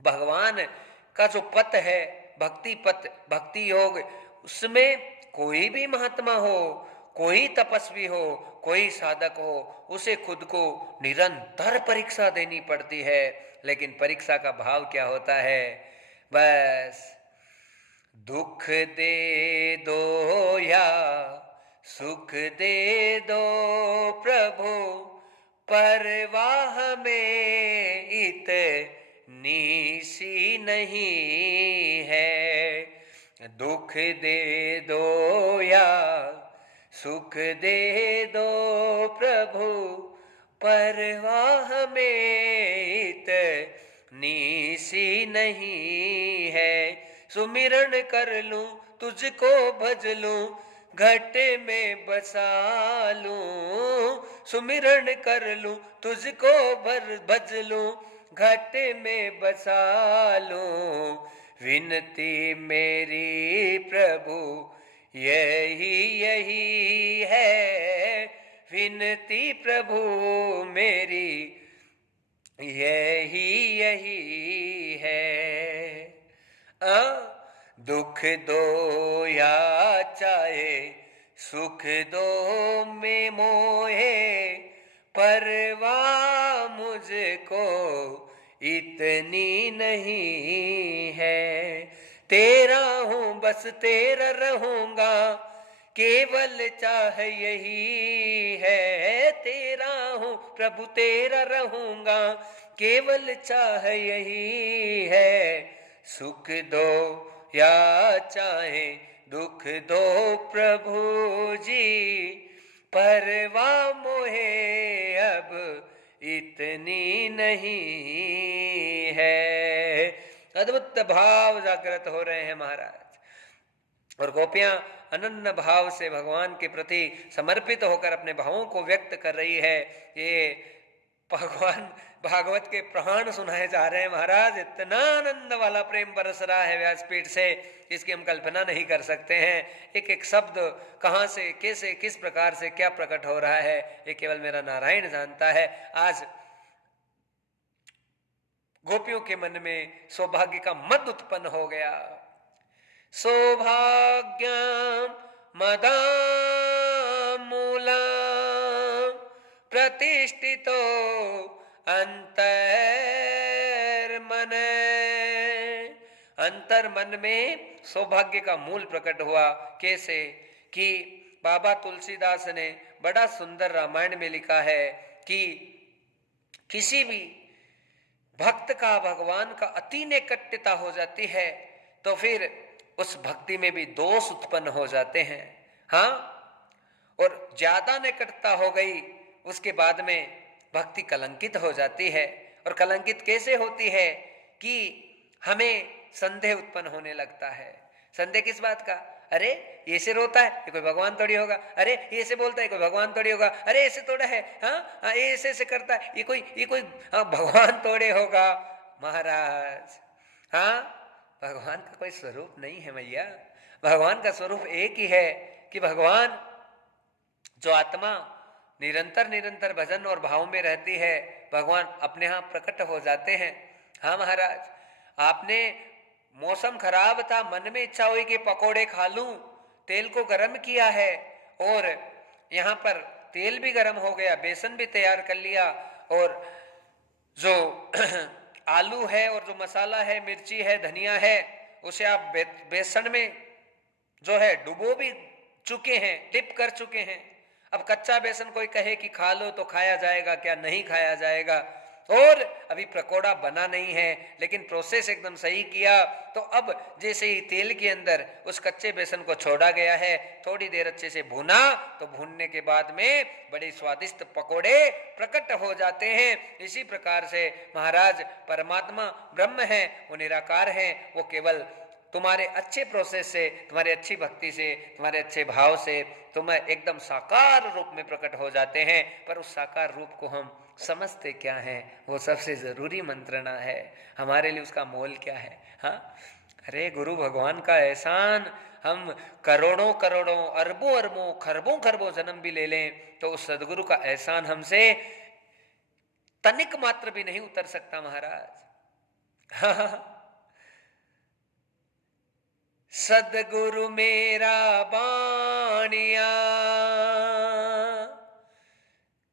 भगवान का जो पथ है, भक्ति पथ, भक्ति योग, उसमें कोई भी महात्मा हो, कोई तपस्वी हो, कोई साधक हो, उसे खुद को निरंतर परीक्षा देनी पड़ती है। लेकिन परीक्षा का भाव क्या होता है? बस दुख दे दो या सुख दे दो प्रभु, परवाह में इतनी सी नहीं है। दुख दे दो या सुख दे दो प्रभु, परवाह में इतनी सी नहीं है। सुमिरन कर लूं तुझको भज लूं, घट में बसा लूं। सुमिरन कर लूं तुझको भज लूं, घट में बसा लूं। विनती मेरी प्रभु यही यही है, विनती प्रभु मेरी यही यही है। दुख दो या चाहे सुख दो में मोहे, परवाह मुझको इतनी नहीं है। तेरा हूँ बस तेरा रहूंगा, केवल चाह यही है। तेरा हूँ प्रभु तेरा रहूंगा, केवल चाह यही है। सुख दो या चाहे दुख दो प्रभु जी, परवाह मोहे अब इतनी नहीं है। अद्भुत भाव जागृत हो रहे हैं महाराज। और गोपियां अनन्य भाव से भगवान के प्रति समर्पित होकर अपने भावों को व्यक्त कर रही है। ये भगवान भागवत के प्राण सुनाए जा रहे हैं महाराज। इतना आनंद वाला प्रेम बरस रहा है व्यासपीठ से, इसकी हम कल्पना नहीं कर सकते हैं। एक एक शब्द कहाँ से कैसे किस प्रकार से क्या प्रकट हो रहा है, ये केवल मेरा नारायण जानता है। आज गोपियों के मन में सौभाग्य का मद उत्पन्न हो गया। सौभाग्यम मदामूला प्रतिष्ठितो अंतर्मन। अंतर्मन में सौभाग्य का मूल प्रकट हुआ। कैसे? कि बाबा तुलसीदास ने बड़ा सुंदर रामायण में लिखा है कि किसी भी भक्त का भगवान का अति निकटता हो जाती है तो फिर उस भक्ति में भी दोष उत्पन्न हो जाते हैं। हाँ, और ज्यादा निकटता हो गई उसके बाद में भक्ति कलंकित हो जाती है। और कलंकित कैसे होती है कि हमें संदेह उत्पन्न होने लगता है। संदेह किस बात का? अरे ये से रोता है, ये कोई भगवान थोड़ी होगा। अरे ये से बोलता है, कोई भगवान थोड़ी होगा। अरे ऐसे थोड़ा है, हाँ ये ऐसे करता है, ये कोई भगवान थोड़े होगा। महाराज, हाँ, भगवान का कोई स्वरूप नहीं है भैया। भगवान का स्वरूप एक ही है कि भगवान जो आत्मा निरंतर निरंतर भजन और भाव में रहती है, भगवान अपने यहाँ प्रकट हो जाते हैं। हाँ महाराज, आपने मौसम खराब था, मन में इच्छा हुई कि पकोड़े खा लूं, तेल को गर्म किया है और यहाँ पर तेल भी गर्म हो गया, बेसन भी तैयार कर लिया और जो आलू है और जो मसाला है, मिर्ची है, धनिया है, उसे आप बेसन में जो है डुबो भी चुके हैं, डिप कर चुके हैं। अब कच्चा बेसन कोई कहे कि खा लो तो खाया जाएगा क्या? नहीं खाया जाएगा। और अभी पकोड़ा बना नहीं है लेकिन प्रोसेस एकदम सही किया, तो अब जैसे ही तेल के अंदर उस कच्चे बेसन को छोड़ा गया है, थोड़ी देर अच्छे से भुना, तो भूनने के बाद में बड़े स्वादिष्ट पकोड़े प्रकट हो जाते हैं। इसी प्रकार से महाराज परमात्मा ब्रह्म है, वो निराकार है, वो केवल तुम्हारे अच्छे प्रोसेस से, तुम्हारी अच्छी भक्ति से, तुम्हारे अच्छे भाव से तुम्हें एकदम साकार रूप में प्रकट हो जाते हैं। पर उस साकार रूप को हम समझते क्या हैं, वो सबसे जरूरी मंत्रणा है। हमारे लिए उसका मोल क्या है? हाँ, अरे गुरु भगवान का एहसान हम करोड़ों करोड़ों, अरबों अरबों, खरबों खरबों जन्म भी ले लें तो उस सदगुरु का एहसान हमसे तनिक मात्र भी नहीं उतर सकता महाराज। हाँ, सदगुरु मेरा बाणिया,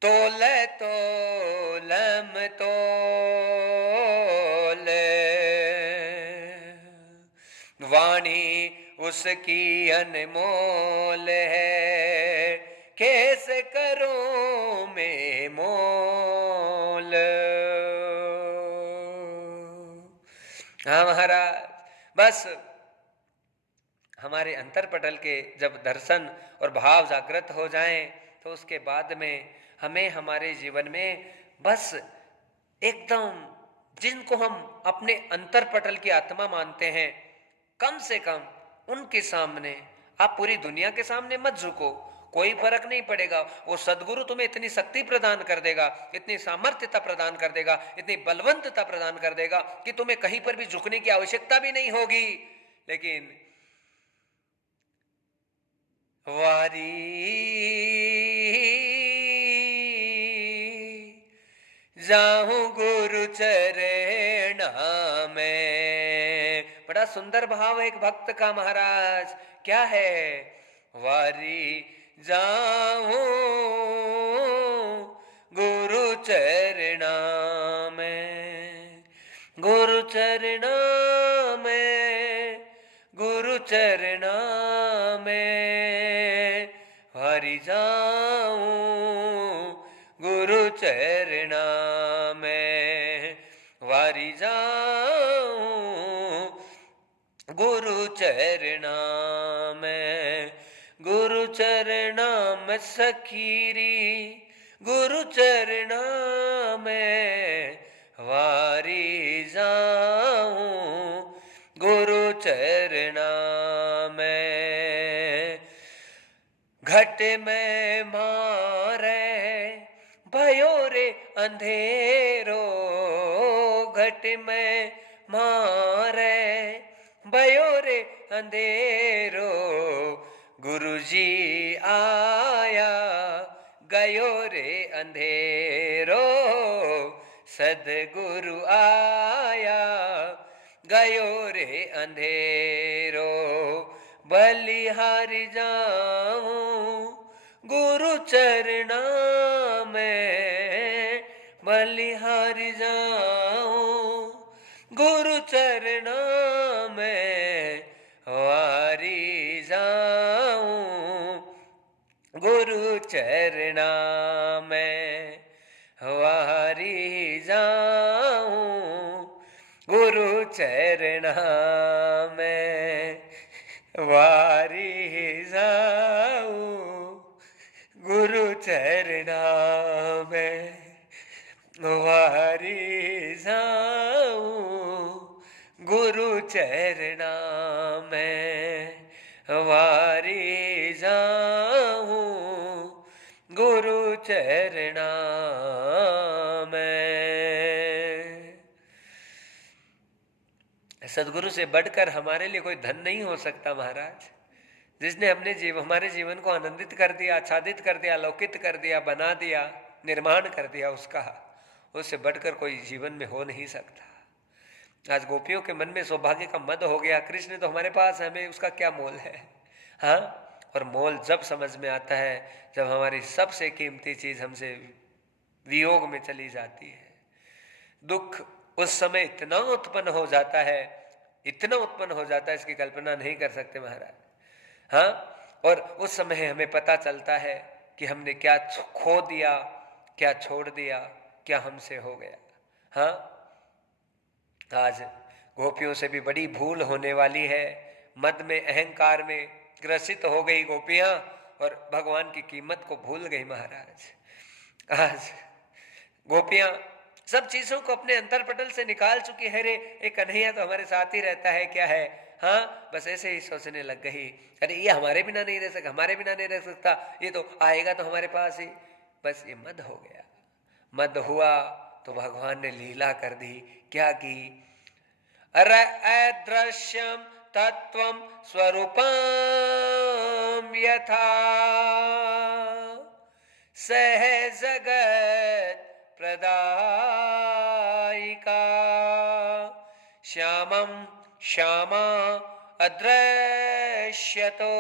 तोल तोलम तोल, वाणी उसकी अनमोल है, कैसे करूं मैं मोल। हाँ महाराज, बस हमारे अंतरपटल के जब दर्शन और भाव जागृत हो जाएं तो उसके बाद में हमें हमारे जीवन में बस एकदम जिनको हम अपने अंतरपटल की आत्मा मानते हैं, कम से कम उनके सामने, आप पूरी दुनिया के सामने मत झुको, कोई फर्क नहीं पड़ेगा। वो सदगुरु तुम्हें इतनी शक्ति प्रदान कर देगा, इतनी सामर्थ्यता प्रदान कर देगा, इतनी बलवंतता प्रदान कर देगा कि तुम्हें कहीं पर भी झुकने की आवश्यकता भी नहीं होगी। लेकिन वारी जाऊं गुरु चरणा में, बड़ा सुंदर भाव है एक भक्त का महाराज। क्या है? वारी जाऊं गुरु चरणा में, गुरु चरणा में, गुरु चरणा में, वारी जाऊं गुरु चरणा में, वारी जाऊं गुरु चरणा में, गुरु चरणा में सखीरी, गुरु चरणा में वारी जाऊं गुरु चरणा में। घट में मारे भयो रे अंधेरो, घट में मारे भयो रे अंधेरो, गुरुजी आया गयो रे अंधेरो, सदगुरु आया गयो रे अंधेरो, बलिहारी जाऊं गुरु चरणा में, बलिहारी जाऊं गुरु चरणा में, वारी जाऊं गुरु चरणा वारी जाऊं गुरु चरणा में, वारी जाऊं गुरु चरणा में, वारी जाऊं गुरु चरणा में। सदगुरु से बढ़कर हमारे लिए कोई धन नहीं हो सकता महाराज। जिसने हमारे जीवन को आनंदित कर दिया, आच्छादित कर दिया, अलौकित कर दिया, बना दिया, निर्माण कर दिया, उससे बढ़कर कोई जीवन में हो नहीं सकता। आज गोपियों के मन में सौभाग्य का मद हो गया, कृष्ण तो हमारे पास है, हमें उसका क्या मोल है। हाँ, और मोल जब समझ में आता है जब हमारी सबसे कीमती चीज हमसे वियोग में चली जाती है। दुख उस समय इतना उत्पन्न हो जाता है, इतना उत्पन्न हो जाता है, इसकी कल्पना नहीं कर सकते महाराज। हाँ, और उस समय हमें पता चलता है कि हमने क्या खो दिया, क्या छोड़ दिया, क्या हमसे हो गया। हाँ, आज गोपियों से भी बड़ी भूल होने वाली है। मद में, अहंकार में ग्रसित हो गई गोपियां और भगवान की कीमत को भूल गई महाराज। आज गोपियां सब चीजों को अपने अंतरपटल से निकाल चुकी है। रे एक कन्हैया तो हमारे साथ ही रहता है, क्या है। हाँ, बस ऐसे ही सोचने लग गई, अरे ये हमारे बिना नहीं रह सकता, हमारे बिना नहीं रह सकता, ये तो आएगा तो हमारे पास ही। बस ये मद हो गया। मद हुआ तो भगवान ने लीला कर दी। क्या की? अरे अदृश्यम तत्वम स्वरूपम यथा सह जगत प्रदायिका श्यामं श्यामा अदृश्यतो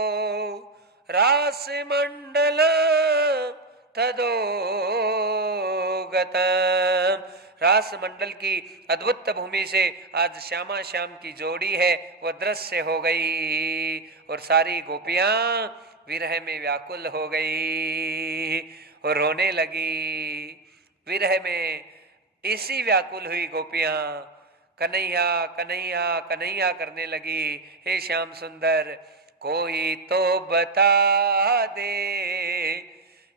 रासमंडल तदोगतम। रास मंडल की अद्भुत भूमि से आज श्यामा श्याम की जोड़ी है, वो दृश्य हो गई और सारी गोपियां विरह में व्याकुल हो गई और रोने लगी। विरह में इसी व्याकुल हुई गोपियां कन्हैया कन्हैया कन्हैया करने लगी। हे श्याम सुंदर, कोई तो बता दे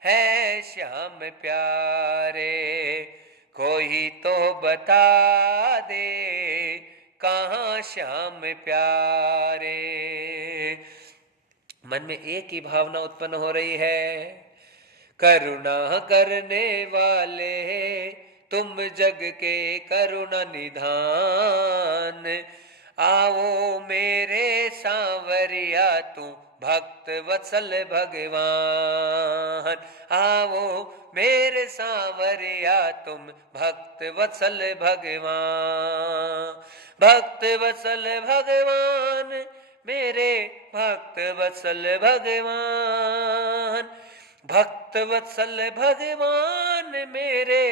है श्याम प्यारे, कोई तो बता दे कहाँ श्याम प्यारे। मन में एक ही भावना उत्पन्न हो रही है, करुणा करने वाले तुम जग के करुणा निधान, आओ मेरे सांवरिया तू भक्त वत्सल भगवान, आओ मेरे सांवरिया तुम भक्त वत्सल भगवान। भक्त वत्सल भगवान मेरे भक्त वत्सल भगवान, भक्त वत्सल भगवान मेरे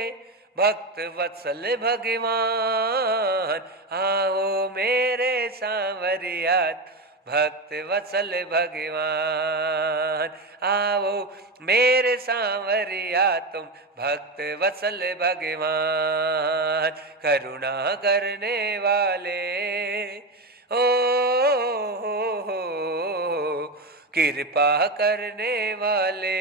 भक्त वत्सल भगवान, आओ मेरे सांवरिया भक्त वत्सल भगवान, आओ मेरे सांवरिया तुम भक्त वत्सल भगवान। करुणा करने वाले ओ कृपा करने वाले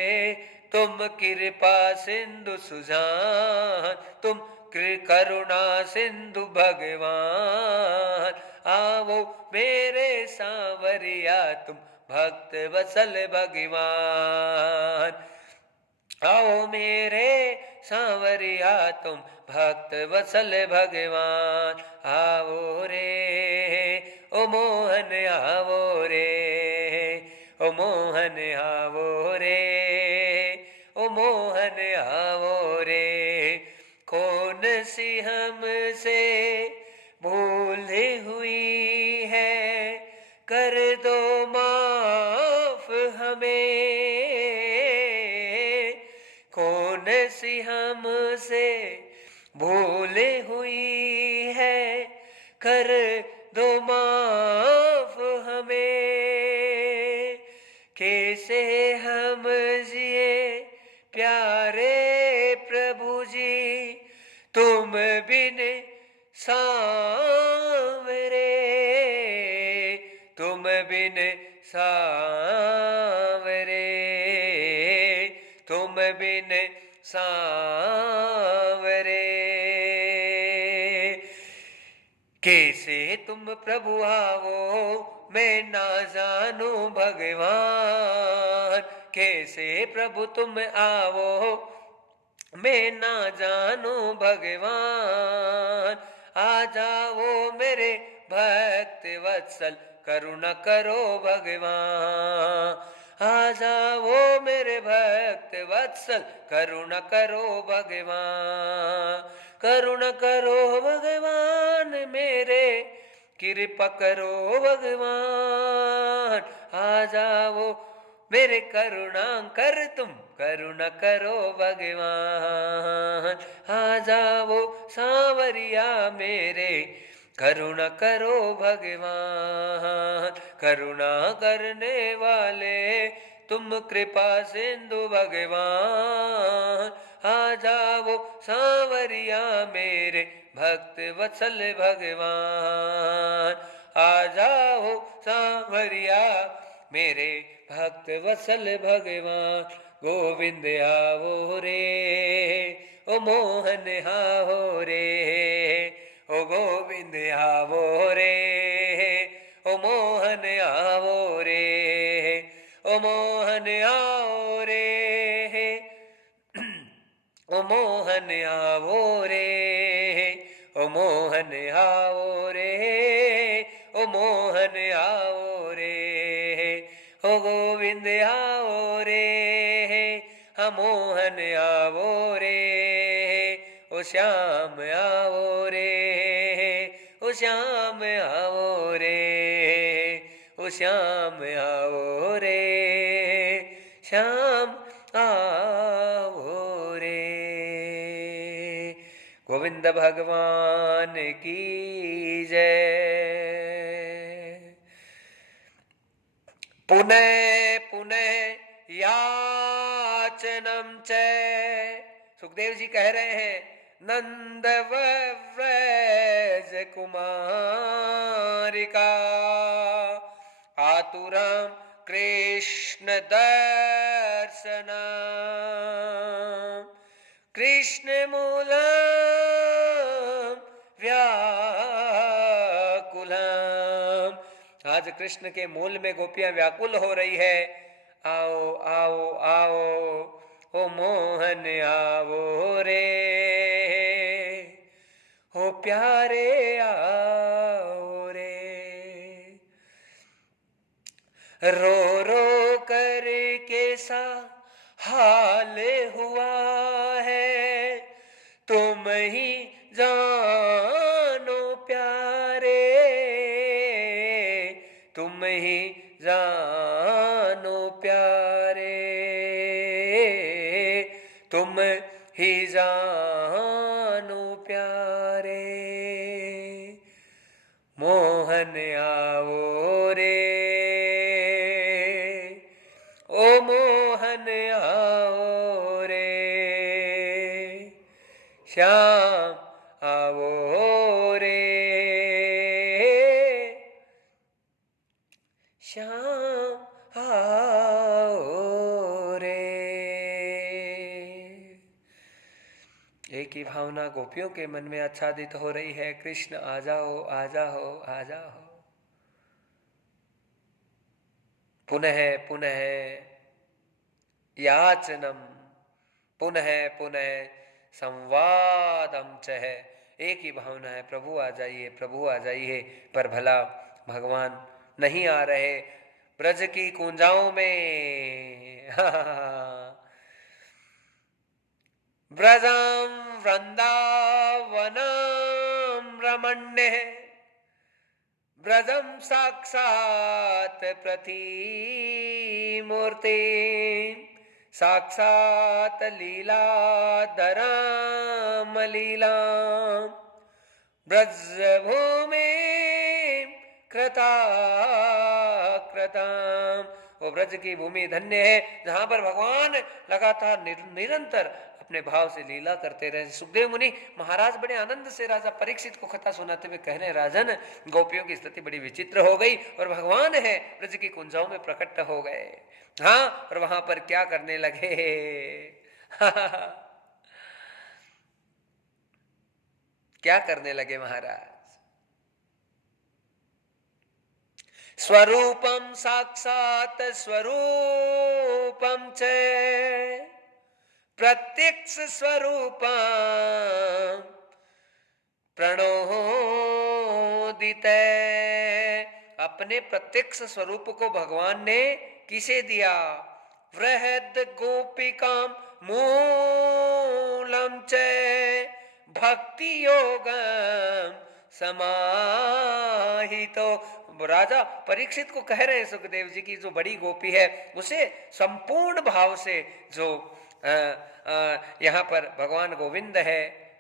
तुम कृपा सिंधु सुजान, तुम करुणा सिंधु भगवान, आओ मेरे सांवरिया तुम भक्त वत्सल भगवान, आओ मेरे सांवरिया तुम भक्त वत्सल भगवान। आओ रे ओ मोहन आवो रे, ओ मोहन आवो रे, ओ मोहन आवो रे। कौन सी हमसे भूल हुई है, कर दो माफ हमें। कौन सी हमसे भूल हुई है, कर दो माफ हमें। कैसे हम जिए प्यारे प्रभु जी, तुम बिन सांवरे, तुम बिन बिन सांवरे, तुम बिन सांवरे। कैसे तुम प्रभु आवो मैं ना जानू भगवान, कैसे प्रभु तुम आवो मैं ना जानू भगवान। आ जाओ मेरे भक्त वत्सल करुणा करो भगवान, आ जाओ मेरे भक्त वत्सल करुणा करो भगवान, करुणा करो भगवान मेरे, कृपा करो भगवान। आ जाओ मेरे करुणा कर तुम करुणा करो भगवान, आ जाओ सांवरिया मेरे, करुणा करो भगवान। करुणा करने वाले तुम कृपा सिंधु भगवान, आ जाओ सांवरिया मेरे भक्त वत्सल भगवान, आ जाओ सांवरिया मेरे भक्त वत्सल भगवान। गोविंद आओ रे ओ मोहन आओ रे, ओ गोविंद आवो रे ओ मोहन आवो रे, ओ मोहन आओ रे, ओ मोहन आवो रे, ओ मोहन आओ रे, ओ मोहन आओ रे, ओ गोविंद आओ रे, हम मोहन आवो रे, ओ श्याम आओ रे, ओ श्याम आओ रे, ओ श्याम आओ रे, श्याम आओ रे। गोविंद भगवान की जय। पुनः पुनः याचनम च, सुखदेव जी कह रहे हैं नंद व्रज कुमारिका आतुरम कृष्ण दर्शना, कृष्ण मूलम व्याकुलम। आज कृष्ण के मूल में गोपियां व्याकुल हो रही है। आओ आओ आओ ओ मोहन आवो रे, हो प्यारे आओ रे। रो रो कर कैसा हाल हुआ है, तुम ही जानो प्यारे, तुम ही जानो प्यारे, तुम ही जानो प्यारे। मोहन आओ रे ओ मोहन आओ रे, श्याम आओ रे, श्याम आओ रे। एक ही भावना गोपियों के मन में आच्छादित हो रही है, कृष्ण आ जाओ आ जाओ आ जाओ। पुनः पुनः याचनम, पुनः पुनः संवादम च है। एक ही भावना है, प्रभु आ जाइए प्रभु आ जाइए। पर भला भगवान नहीं आ रहे ब्रज की कुंजाओं में। ब्रजम वृंदावनम रमण्य, ब्रजम साक्षात प्रतिमूर्ति, साक्षात लीलाधराम लीला, ब्रज भूमि कृता कृताम। वो ब्रज की भूमि धन्य है जहां पर भगवान लगातार निरंतर अपने भाव से लीला करते रहे। सुखदेव मुनि महाराज बड़े आनंद से राजा परीक्षित को कथा सुनाते हुए कह रहे, राजन गोपियों की स्थिति बड़ी विचित्र हो गई और भगवान है ब्रज की कुंजाओं में प्रकट हो गए। हाँ, और वहां पर क्या करने लगे क्या करने लगे महाराज? स्वरूपम साक्षात स्वरूपम च प्रत्यक्ष स्वरूपम प्रणोदित। अपने प्रत्यक्ष स्वरूप को भगवान ने किसे दिया? वृहद गोपिकाम मूलम च भक्ति योगम समाहितो। राजा परीक्षित को कह रहे हैं सुखदेव जी की जो बड़ी गोपी है उसे संपूर्ण भाव से जो यहाँ पर भगवान गोविंद है,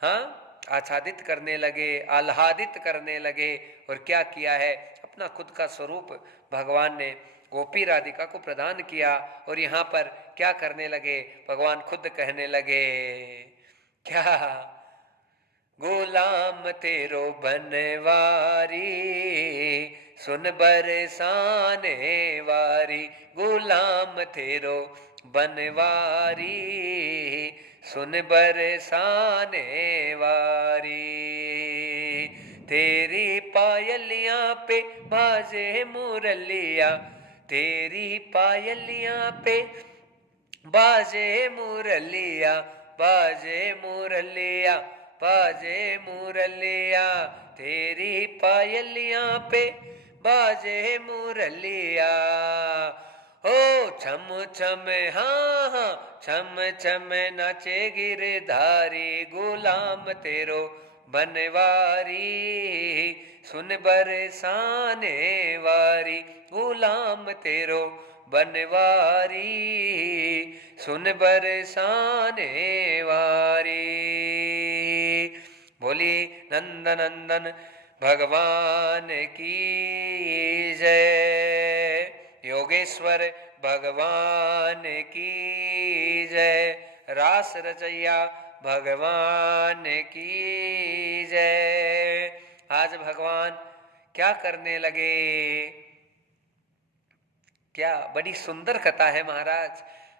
हाँ, आच्छादित करने लगे, आह्लादित करने लगे। और क्या किया है? अपना खुद का स्वरूप भगवान ने गोपी राधिका को प्रदान किया। और यहाँ पर क्या करने लगे? भगवान खुद कहने लगे, क्या? गुलाम तेरो बनवारी सुन बरसाने वारी, गुलाम तेरो बनवारी सुन बरसाने वारी। तेरी पायलियां पे बाजे मुरलिया, तेरी पायलियां पे बाजे मुरलिया, बाजे मुरलिया, बाजे मुरलिया। तेरी पायलियां पे बाजे मुरलिया। ओ छम छम, हाँ हाँ, छम छम नाचे गिरधारी, गुलाम तेरो बनवारी सुन बरसाने वारी, गुलाम तेरो बनवारी सुन बरसाने वारी। बोली नंद नंदन भगवान की जय, योगेश्वर भगवान की जय, रास रचैया भगवान की जय। आज भगवान क्या करने लगे? क्या बड़ी सुंदर कथा है महाराज।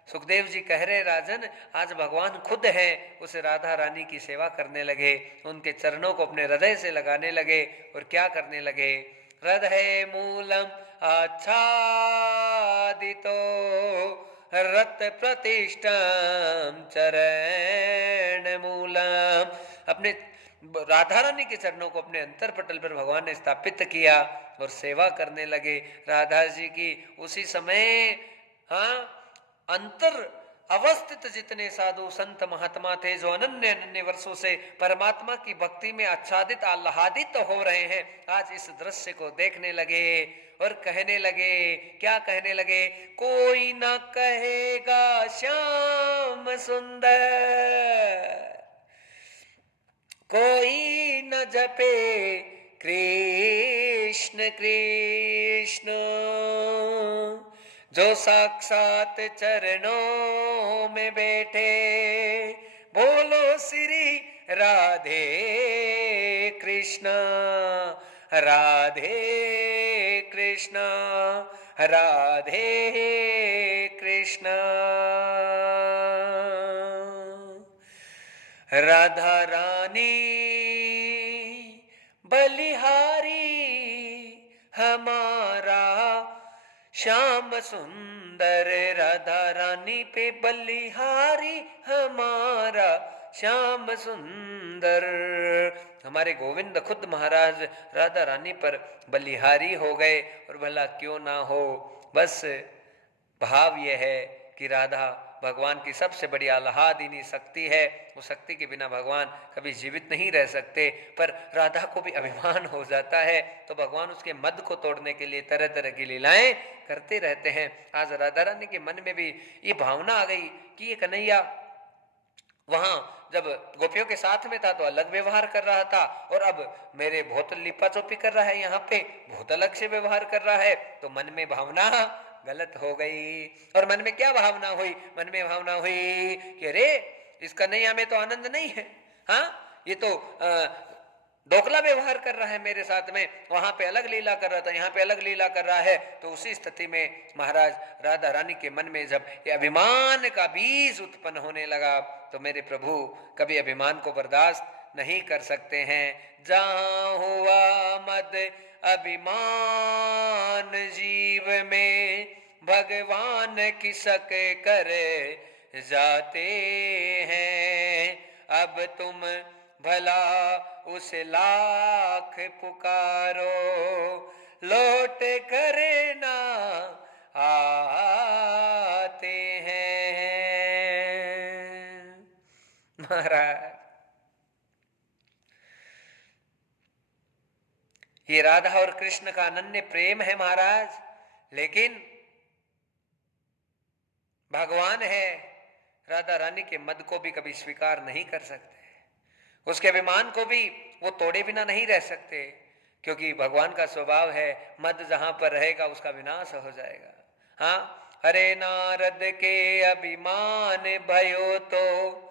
सुखदेव जी कह रहे, राजन आज भगवान खुद है उस राधा रानी की सेवा करने लगे, उनके चरणों को अपने हृदय से लगाने लगे। और क्या करने लगे? हृदय मूलम आच्छादितो रत प्रतिष्ठम चरण मूलम। अपने राधा रानी के चरणों को अपने अंतर पटल पर भगवान ने स्थापित किया और सेवा करने लगे राधा जी की। उसी समय हाँ, अंतर अवस्थित जितने साधु संत महात्मा थे जो अनन्य अनन्य वर्षों से परमात्मा की भक्ति में आच्छादित आह्लादित हो रहे हैं, आज इस दृश्य को देखने लगे और कहने लगे। क्या कहने लगे? कोई ना कहेगा श्याम सुंदर, कोई न जपे कृष्ण कृष्ण, जो साक्षात चरणों में बैठे बोलो श्री राधे कृष्ण, राधे कृष्ण, राधे कृष्ण। राधा रानी बलिहारी हमारा श्याम सुंदर, राधा रानी पे बलिहारी हमारा श्याम सुंदर। हमारे गोविंद खुद महाराज राधा रानी पर बलिहारी हो गए। और भला क्यों ना हो, बस भाव यह है कि राधा भगवान की सबसे बड़ी आह्लादिनी शक्ति है। उस शक्ति के बिना भगवान कभी जीवित नहीं रह सकते। पर राधा को भी अभिमान हो जाता है तो भगवान उसके मद को तोड़ने के लिए तरह तरह की लीलाएं करते रहते हैं। आज राधा रानी के मन में भी ये भावना आ गई कि ये कन्हैया वहां जब गोपियों के साथ में था तो अलग व्यवहार कर रहा था, और अब मेरे बहुत लिपा चोपी कर रहा है, यहाँ पे बहुत अलग से व्यवहार कर रहा है। तो मन में भावना गलत हो गई। और मन में क्या भावना हुई? मन में भावना हुई कि अरे इसका नहीं हमें तो आनंद नहीं है। हाँ, ये तो दोखला व्यवहार कर रहा है मेरे साथ में, वहां पे अलग लीला कर रहा था, यहाँ पे अलग लीला कर रहा है। तो उसी स्थिति में महाराज राधा रानी के मन में जब ये अभिमान का बीज उत्पन्न होने लगा, तो मेरे प्रभु कभी अभिमान को बर्दाश्त नहीं कर सकते हैं। जहाँ हुआ मद अभिमान जीव में, भगवान किसक कर जाते हैं। अब तुम भला उस लाख पुकारो, लौट कर ना आते हैं। महाराज, ये राधा और कृष्ण का अनन्य प्रेम है महाराज, लेकिन भगवान है, राधा रानी के मद को भी कभी स्वीकार नहीं कर सकते, उसके अभिमान को भी वो तोड़े बिना नहीं रह सकते, क्योंकि भगवान का स्वभाव है मद जहां पर रहेगा उसका विनाश हो जाएगा। हाँ, हरे नारद के अभिमान भयो तो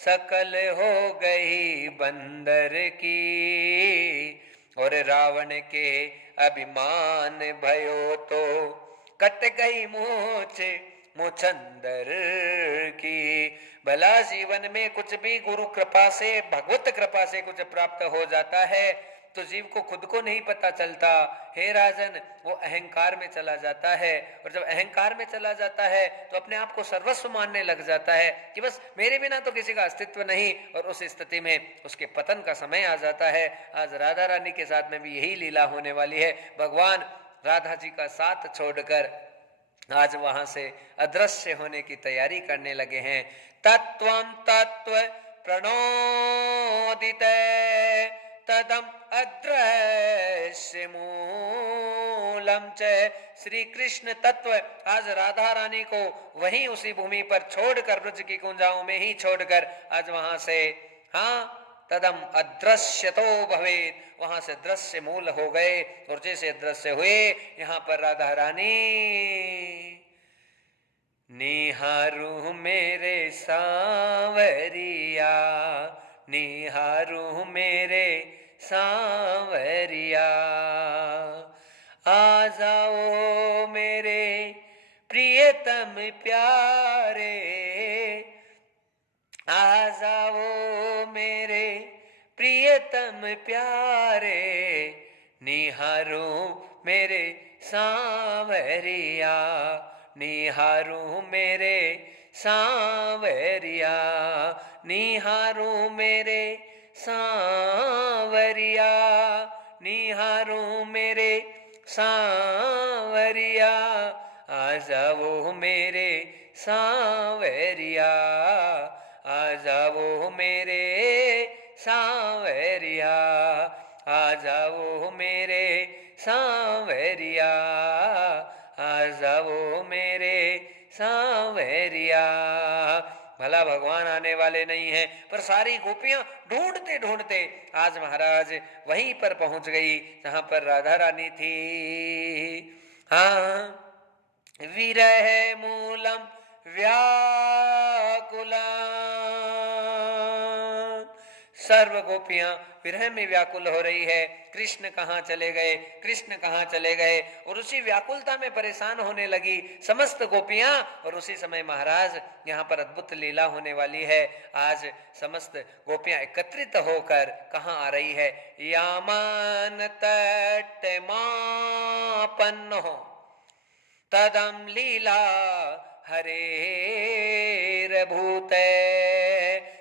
सकल हो गई बंदर की, और रावण के अभिमान भयो तो कट गई मूछ मुचंदर की। भला जीवन में कुछ भी गुरु कृपा से, भगवत कृपा से कुछ प्राप्त हो जाता है तो जीव को खुद को नहीं पता चलता। हे राजन, वो अहंकार में चला जाता है, और जब अहंकार में चला जाता है तो अपने आप को सर्वस्व मानने लग जाता है कि बस मेरे बिना तो किसी का अस्तित्व नहीं, और उस स्थिति में उसके पतन का समय आ जाता है। आज राधा रानी के साथ में भी यही लीला होने वाली है। भगवान राधा जी का साथ छोड़कर आज वहां से अदृश्य होने की तैयारी करने लगे हैं। तत्वं तत्व प्रणोदित तदम अदृश्य मूलम च। श्री कृष्ण तत्व आज राधा रानी को वहीं उसी भूमि पर छोड़कर, ब्रज की कुंजाओं में ही छोड़कर आज वहां से, हाँ, तदम अदृश्य तो भवेत, वहां से दृश्य मूल हो गए। और जैसे दृश्य हुए, यहाँ पर राधा रानी निहारू मेरे सांवरिया, निहारू मेरे सांवरिया, आ जाओ मेरे प्रियतम प्यारे, आ जाओ मेरे प्रियतम प्यारे, निहारू मेरे सांवरिया, निहारू मेरे सांवरिया, निहारू मेरे सांवरिया, निहारू मेरे सांवरिया, आ जाओ मेरे सांवरिया, आ जाओ मेरे सांवरिया, आ जाओ मेरे सांवरिया, आ जाओ मेरे सांवरिया। भला भगवान आने वाले नहीं हैं, पर सारी गोपियां ढूंढते ढूंढते आज महाराज वहीं पर पहुंच गई जहां पर राधा रानी थी। हाँ, विरह मूलम व्याकुला, सर्व गोपियां विरह में व्याकुल हो रही है। कृष्ण कहाँ चले गए, कृष्ण कहाँ चले गए, और उसी व्याकुलता में परेशान होने लगी समस्त गोपियां। और उसी समय महाराज यहाँ पर अद्भुत लीला होने वाली है। आज समस्त गोपियां एकत्रित होकर कहाँ आ रही है, यामान तट मापन्न हो तदम लीला हरे भूते।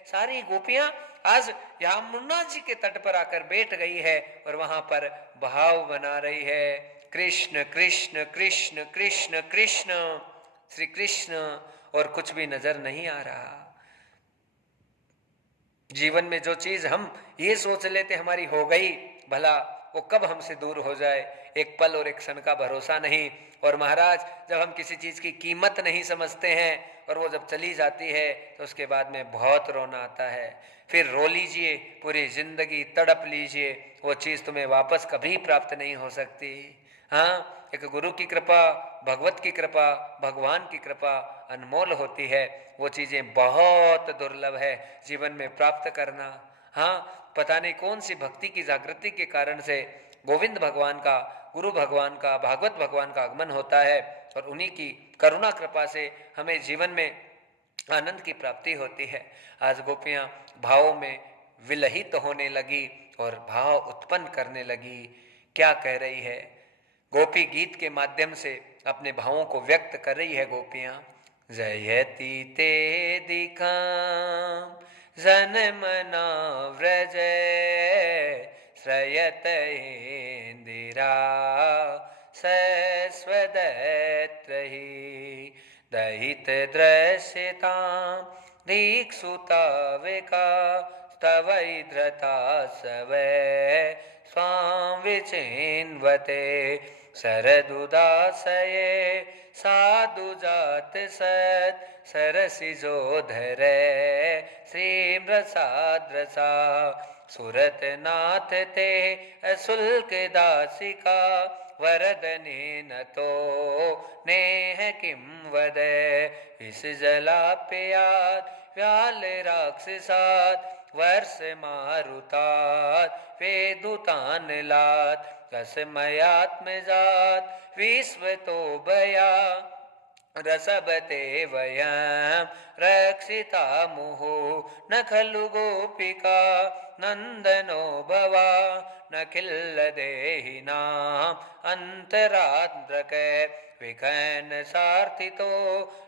सारी गोपियां आज यमुना जी के तट पर आकर बैठ गई है और वहां पर भाव बना रही है, कृष्ण कृष्ण कृष्ण कृष्ण कृष्ण, श्री कृष्ण, और कुछ भी नजर नहीं आ रहा। जीवन में जो चीज हम ये सोच लेते हमारी हो गई, भला वो कब हमसे दूर हो जाए, एक पल और एक क्षण का भरोसा नहीं। और महाराज, जब हम किसी चीज की कीमत नहीं समझते हैं और वो जब चली जाती है तो उसके बाद में बहुत रोना आता है। फिर रो लीजिए, पूरी जिंदगी तड़प लीजिए, वो चीज तुम्हें वापस कभी प्राप्त नहीं हो सकती। हाँ, एक गुरु की कृपा, भगवत की कृपा, भगवान की कृपा अनमोल होती है। वो चीज़ें बहुत दुर्लभ है जीवन में प्राप्त करना। हाँ, पता नहीं कौन सी भक्ति की जागृति के कारण से गोविंद भगवान का, गुरु भगवान का, भागवत भगवान का आगमन होता है और उन्हीं की करुणा कृपा से हमें जीवन में आनंद की प्राप्ति होती है। आज गोपियां भावों में विलहित होने लगी और भाव उत्पन्न करने लगी। क्या कह रही है? गोपी गीत के माध्यम से अपने भावों को व्यक्त कर रही है गोपियां। जयति ते दिखाम जन मना व्रज श्रयत इंदिरा सस्वदत्रहि दहित दृश्यतां दीक्षुताविका स्तवैधृता सवै स्वां विचिन्वते शरदुदासये साधुजात सत् सरसिजोधरे श्रीमृषाद्रसा सुरतनाथ ते अशुल्क दासिका वरदनेन तो नेह किं वद विष जलाप्यात् व्याल राक्षसात् वर्ष मारुतात् वेदुतानलात् कसमयात्मजात् विश्वतो भया रसबते वयं रक्षिता मुहु न खलु गोपिका नंदनो भवा न खिल्लदेहिनां अंतराद्रक विखन सार्थितो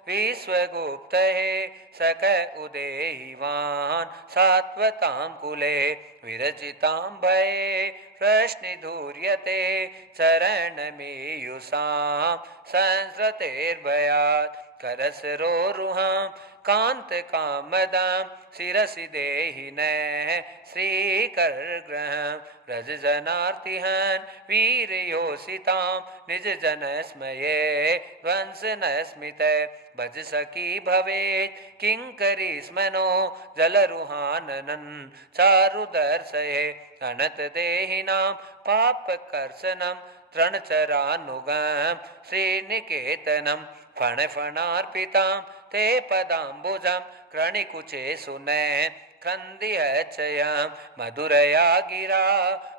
विश्वगुप्तहे सक उदेहिवान् सात्वतां कुले विरचितां भये प्रश्निधूर्यते चरणमीयुषां संसृतेर्भयात् करसरोरुहां कान्तकामदां शिरसि देहिनः श्रीकरग्रहं व्रजजनार्तिहन् वीरयोषितां निजजनस्मये ध्वंसनस्मित भज सखी भवेत् किङ्करी स्मनो जलरुहाननं चारुदर्शये अनत देहिनां पापकर्षणं तृणचरानुगं श्रीनिकेतनं फणफणार्पितां ते पदाम्बुजं क्रणिकुचे सुने क्रन्दिहचयं मधुरया गिरा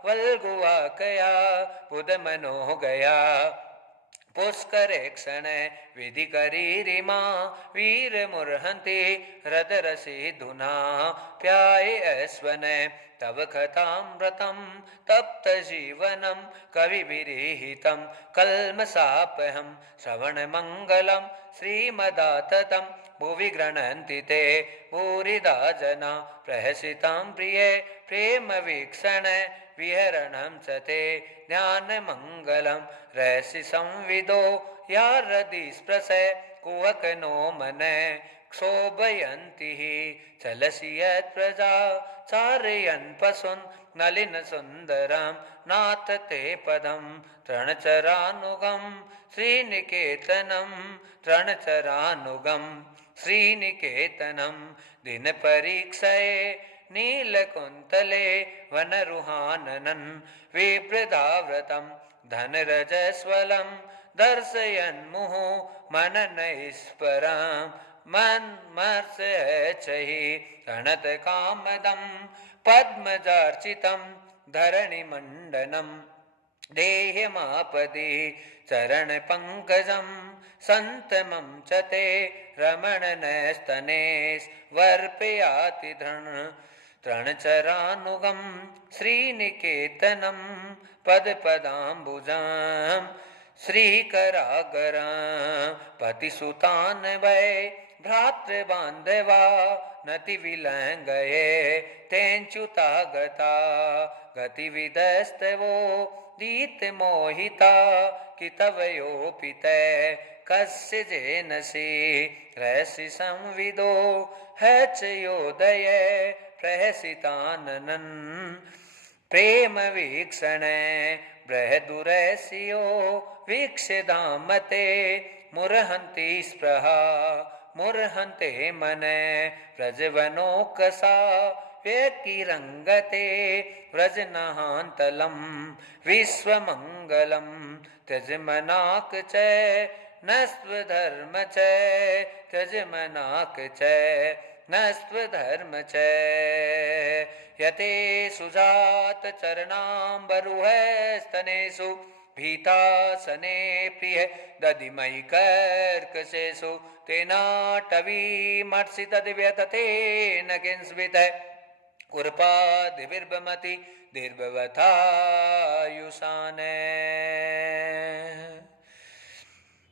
वल्गुवाकया बुधमनो गया पुष्करे क्षण विधि करीरिमा वीर मुर्हन्ति हृदरसि धुना प्याय अस्वन तव कथामृतं तप्त जीवनं कविभिरीहितं कल्मषापहं श्रवणमङ्गलं श्रीमदाततं भुवि गृह्णन्ति ते भूरिदा जना प्रहसितां प्रिये प्रेम वीक्षण विहरणं च ते ज्ञानमङ्गलं रहसि संविदो या हृदि स्पृश कुवकनो मन क्षोभयन्ति चलसि यत्प्रजा चारयन् पशून् नलिन सुन्दरं नाथ ते पदं तृणचरानुगं श्रीनिकेतनं तृणचरानुगं श्रीनिकेतनं दिनपरीक्षये नीलकुन्तले वनरुहाननं विप्रदाव्रतं धनरजस्वलं दर्शयन्मुहुः मननैस्परं मन्मर्षयचहि रणतकामदं पद्मजार्चितं धरणिमण्डनं देह्यमापदि चरणपङ्कजं सन्तमं च ते रमणनस्तनेष्वर्पयाति तृणचरानुगं श्रीनिकेतनं पदपदाम्बुजां श्रीकरागरां पतिसुतान् वै भ्रातृबान्धवा नतिविलङ्गये तेञ्च्युता गता गतिविदस्तवो दीतमोहिता कितवयोऽपि ते कस्य जेनसि रहसि संविदो हचयोदये प्रहसिताननं प्रेम वीक्षण बृहदुरस्यो वीक्ष्यधामते मुरहन्ति स्पृहा मुरहन्ते मन प्रजवनोकसा व्यकिरंगते व्रजनहांतलम विश्वमंगलम त्यजमनाक चय नस्त्वधर्म चय त्यजमनाक चय नस्त्वधर्म चय यते सुजात चरणाम्बरुह स्तनेषु भीतासने प्रिय दधिमयि कर्कशेषु तेनाटवी मत्सि तद्व्यतते न किंस्वित् कुर्पादिर्भमति दीर्भवथायुषाने।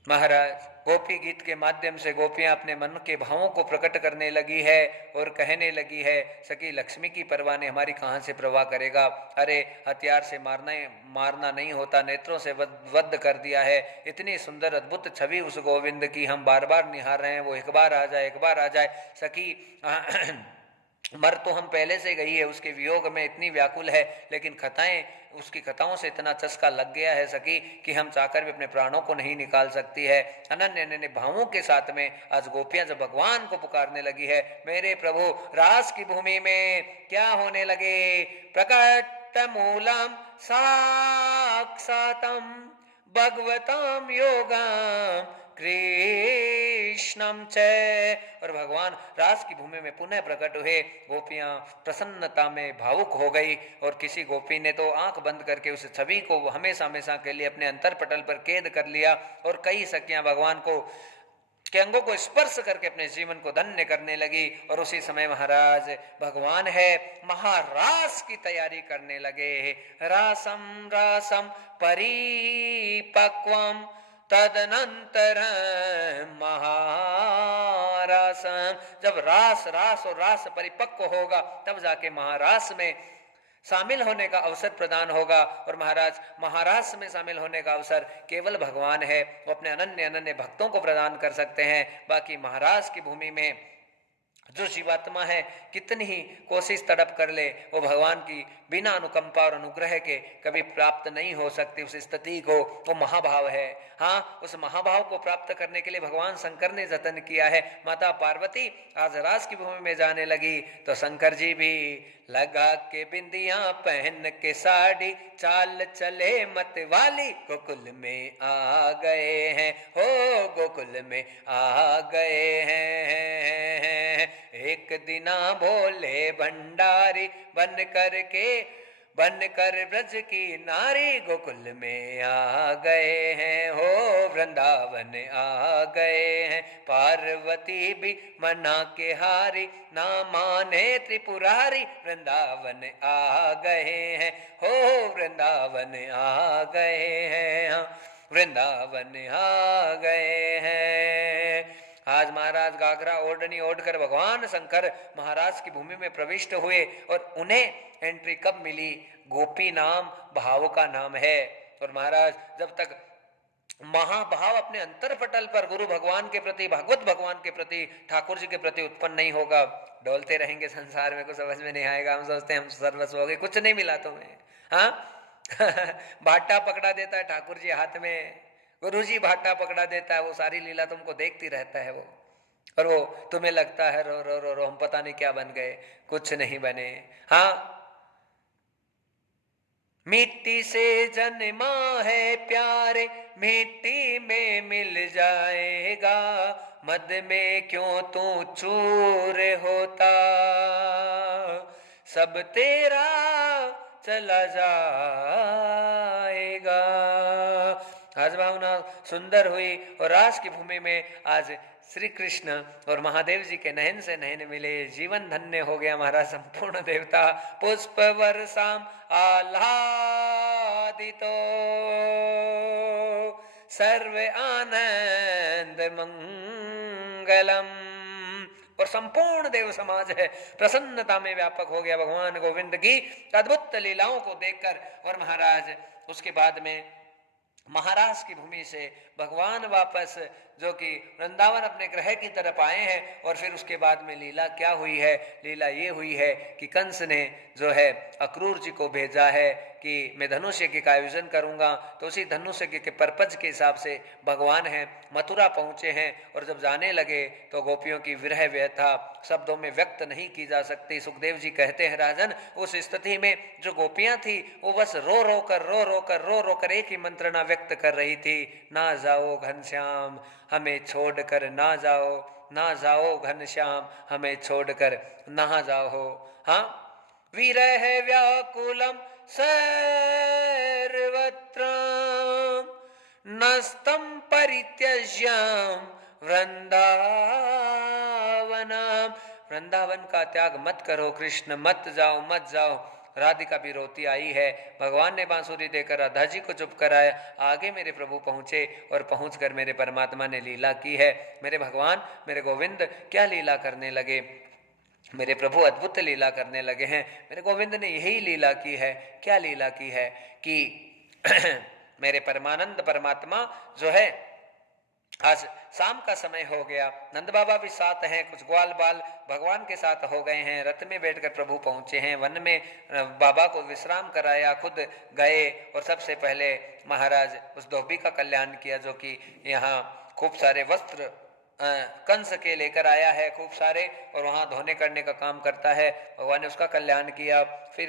महाराज गोपी गीत के माध्यम से गोपियां अपने मन के भावों को प्रकट करने लगी है और कहने लगी है, सखी लक्ष्मी की परवाह ने हमारी कहाँ से परवाह करेगा। अरे हथियार से मारना नहीं होता, नेत्रों से वध कर दिया है। इतनी सुंदर अद्भुत छवि उस गोविंद की हम बार बार निहार रहे हैं, वो एक बार आ जाए, एक बार आ जाए। सखी मर तो हम पहले से गई है, उसके वियोग में इतनी व्याकुल है, लेकिन खताएं, उसकी कथाओं से इतना चस्का लग गया है सखी कि हम चाहकर भी अपने प्राणों को नहीं निकाल सकती है। अनन्य अनन्य भावों के साथ में आज गोपियां जब भगवान को पुकारने लगी है, मेरे प्रभु रास की भूमि में क्या होने लगे। प्रकट मूलम साक्षातम भगवताम योगम कृष्णम चय। और भगवान रास की भूमि में पुनः प्रकट हुए। गोपियां प्रसन्नता में भावुक हो गई और किसी गोपी ने तो आंख बंद करके उस छवि को हमेशा हमेशा के लिए अपने अंतर पटल पर कैद कर लिया और कई सखियां भगवान को के अंगों को स्पर्श करके अपने जीवन को धन्य करने लगी। और उसी समय महाराज भगवान है महारास की तैयारी करने लगे। रासम रासम परिपक्वम तदनंतर महारासम। जब रास और रास परिपक्व होगा तब जाके महारास में शामिल होने का अवसर प्रदान होगा। और महाराज महारास में शामिल होने का अवसर केवल भगवान है, वो अपने अनन्य अनन्य भक्तों को प्रदान कर सकते हैं। बाकी महाराज की भूमि में जो जीवात्मा है कितनी ही कोशिश तड़प कर ले, वो भगवान की बिना अनुकंपा और अनुग्रह के कभी प्राप्त नहीं हो सकती उस स्थिति को। वो महाभाव है। हाँ, उस महाभाव को प्राप्त करने के लिए भगवान शंकर ने जतन किया है। माता पार्वती आज रास की भूमि में जाने लगी तो शंकर जी भी लगा के बिंदियां पहन के साड़ी चाल चले मत वाली गोकुल में आ गए हैं, हो गोकुल में आ गए हैं। एक दिना भोले भंडारी बन कर ब्रज की नारी गोकुल में आ गए हैं, हो वृंदावन आ गए हैं। पार्वती भी मना के हारी ना माने त्रिपुरारी वृंदावन आ गए हैं, हो वृंदावन आ गए हैं, वृंदावन आ गए हैं। आज महाराज घाघरा ओढ़नी ओढ़कर भगवान शंकर महाराज की भूमि में प्रविष्ट हुए और उन्हें एंट्री कब मिली? गोपी नाम भाव का नाम है। और महाराज जब तक महाभाव अपने अंतर पटल पर गुरु भगवान के प्रति, भागवत भगवान के प्रति, ठाकुर जी के प्रति उत्पन्न नहीं होगा, डोलते रहेंगे संसार में, कुछ समझ में नहीं आएगा। हम सोचते हैं हम सर्वस्व हो गए, कुछ नहीं मिला तुम्हें। हाँ भाटा पकड़ा देता है ठाकुर जी हाथ में, गुरु जी भाटा पकड़ा देता है, वो सारी लीला तुमको देखती रहता है वो, और वो तुम्हें लगता है रो रो रो रो हम पता नहीं क्या बन गए, कुछ नहीं बने। हाँ, मिट्टी से जन्मा है प्यारे मिट्टी में मिल जाएगा, मद में क्यों तू चूर होता, सब तेरा चला जाएगा। आज भावना सुंदर हुई और रास की भूमि में आज श्री कृष्ण और महादेव जी के नयन से नयन मिले, जीवन धन्य हो गया महाराज। संपूर्ण देवता पुष्प वर्षाम आह्लादितो सर्व आनंद मंगलम। और संपूर्ण देव समाज है प्रसन्नता में व्यापक हो गया भगवान गोविंद की अद्भुत लीलाओं को देखकर। और महाराज उसके बाद में महाराज की भूमि से भगवान वापस जो कि वृंदावन अपने ग्रह की तरफ आए हैं। और फिर उसके बाद में लीला क्या हुई है? लीला ये हुई है कि कंस ने जो है अक्रूर जी को भेजा है कि मैं धनुष यज्ञ का आयोजन करूंगा। तो उसी धनुष यज्ञ के पर्पज के हिसाब से भगवान हैं मथुरा पहुंचे हैं। और जब जाने लगे तो गोपियों की विरह व्यथा शब्दों में व्यक्त नहीं की जा सकती। सुखदेव जी कहते हैं राजन, उस स्थिति में जो गोपियां थी वो बस रो रो कर एक ही मंत्रणा व्यक्त कर रही थी, ना जाओ घनश्याम हमें छोड़कर, ना जाओ घनश्याम हमें छोड़कर ना जाओ। हाँ, विरह व्याकुलम सर्वत्र नस्तम परित्यज्यम वृंदावनम। वृंदावन का त्याग मत करो कृष्ण, मत जाओ। राधिका भी रोती आई है। भगवान ने बांसुरी देकर राधा जी को चुप कराया। आगे मेरे प्रभु पहुंचे और पहुंचकर मेरे परमात्मा ने लीला की है। मेरे भगवान, मेरे गोविंद क्या लीला करने लगे? मेरे प्रभु अद्भुत लीला करने लगे हैं। मेरे गोविंद ने यही लीला की है। क्या लीला की है कि मेरे परमानंद परमात्मा जो है, आज शाम का समय हो गया, नंद बाबा भी साथ हैं, कुछ ग्वाल बाल भगवान के साथ हो गए हैं। रथ में बैठकर प्रभु पहुंचे हैं। वन में बाबा को विश्राम कराया, खुद गए और सबसे पहले महाराज उस धोबी का कल्याण किया जो कि यहाँ खूब सारे वस्त्र कंस के लेकर आया है खूब सारे, और वहाँ धोने करने का काम करता है। भगवान ने उसका कल्याण किया। फिर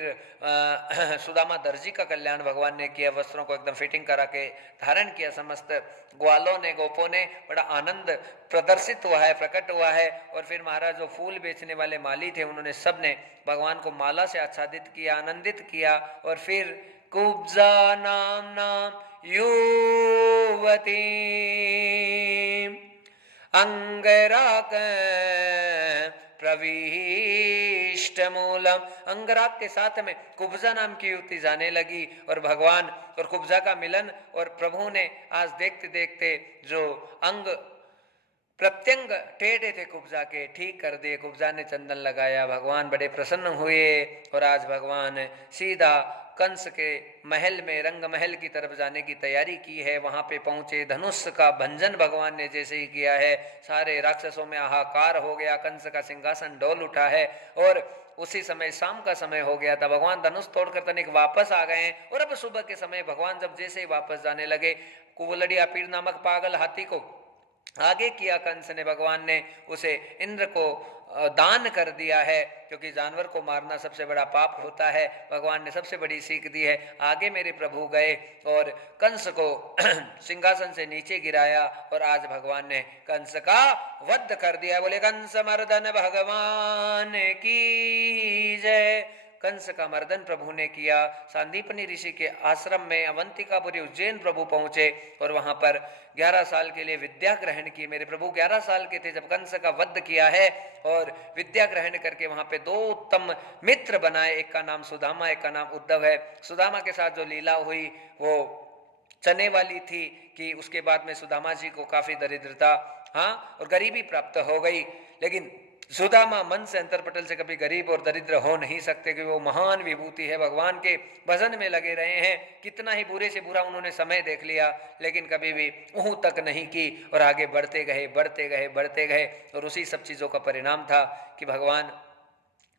सुदामा दर्जी का कल्याण भगवान ने किया, वस्त्रों को एकदम फिटिंग करा के धारण किया। समस्त ग्वालों ने, गोपों ने बड़ा आनंद प्रदर्शित हुआ है, प्रकट हुआ है। और फिर महाराज जो फूल बेचने वाले माली थे, उन्होंने सबने भगवान को माला से आच्छादित किया, आनंदित किया। और फिर कुब्जा नाम युवती अंगराग प्रविष्ट मूलम। अंगराग के साथ में कुब्जा नाम की युवती जाने लगी और भगवान और कुब्जा का मिलन। और प्रभु ने आज देखते देखते जो अंग प्रत्यंग टेढ़े थे कुब्जा के, ठीक कर दिए। कुब्जा ने चंदन लगाया, भगवान बड़े प्रसन्न हुए। और आज भगवान सीधा कंस के महल में, रंग महल की तरफ जाने की तैयारी की है। वहां पे पहुंचे, धनुष का भंजन भगवान ने जैसे ही किया है, सारे राक्षसों में हाहाकार हो गया, कंस का सिंहासन डोल उठा है। और उसी समय शाम का समय हो गया था, भगवान धनुष तोड़कर तनिक वापस आ गए हैं। और अब सुबह के समय भगवान जब जैसे ही वापस जाने लगे, कुवलड़िया पीर नामक पागल हाथी को आगे किया कंस ने। भगवान ने उसे इंद्र को दान कर दिया है, क्योंकि जानवर को मारना सबसे बड़ा पाप होता है। भगवान ने सबसे बड़ी सीख दी है। आगे मेरे प्रभु गए और कंस को सिंहासन से नीचे गिराया। और आज भगवान ने कंस का वध कर दिया। बोले कंस मर्दन भगवान की जय। कंस का मर्दन प्रभु ने किया। सांदीपनी ऋषि के आश्रम में अवंतिकापुरी उज्जैन प्रभु पहुंचे और वहां पर 11 साल के लिए विद्या ग्रहण की। मेरे प्रभु 11 साल के थे जब कंस का वध किया है, और विद्या ग्रहण करके वहां पे 2 उत्तम मित्र बनाए। एक का नाम सुदामा, एक का नाम उद्धव है। सुदामा के साथ जो लीला हुई वो चने वाली थी कि उसके बाद में सुदामा जी को काफी दरिद्रता, हाँ, और गरीबी प्राप्त हो गई। लेकिन सुदामा मन से अंतरपटल से कभी गरीब और दरिद्र हो नहीं सकते, क्योंकि वो महान विभूति है। भगवान के भजन में लगे रहे हैं। कितना ही बुरे से बुरा उन्होंने समय देख लिया, लेकिन कभी भी ऊह तक नहीं की और आगे बढ़ते गए। और उसी सब चीजों का परिणाम था कि भगवान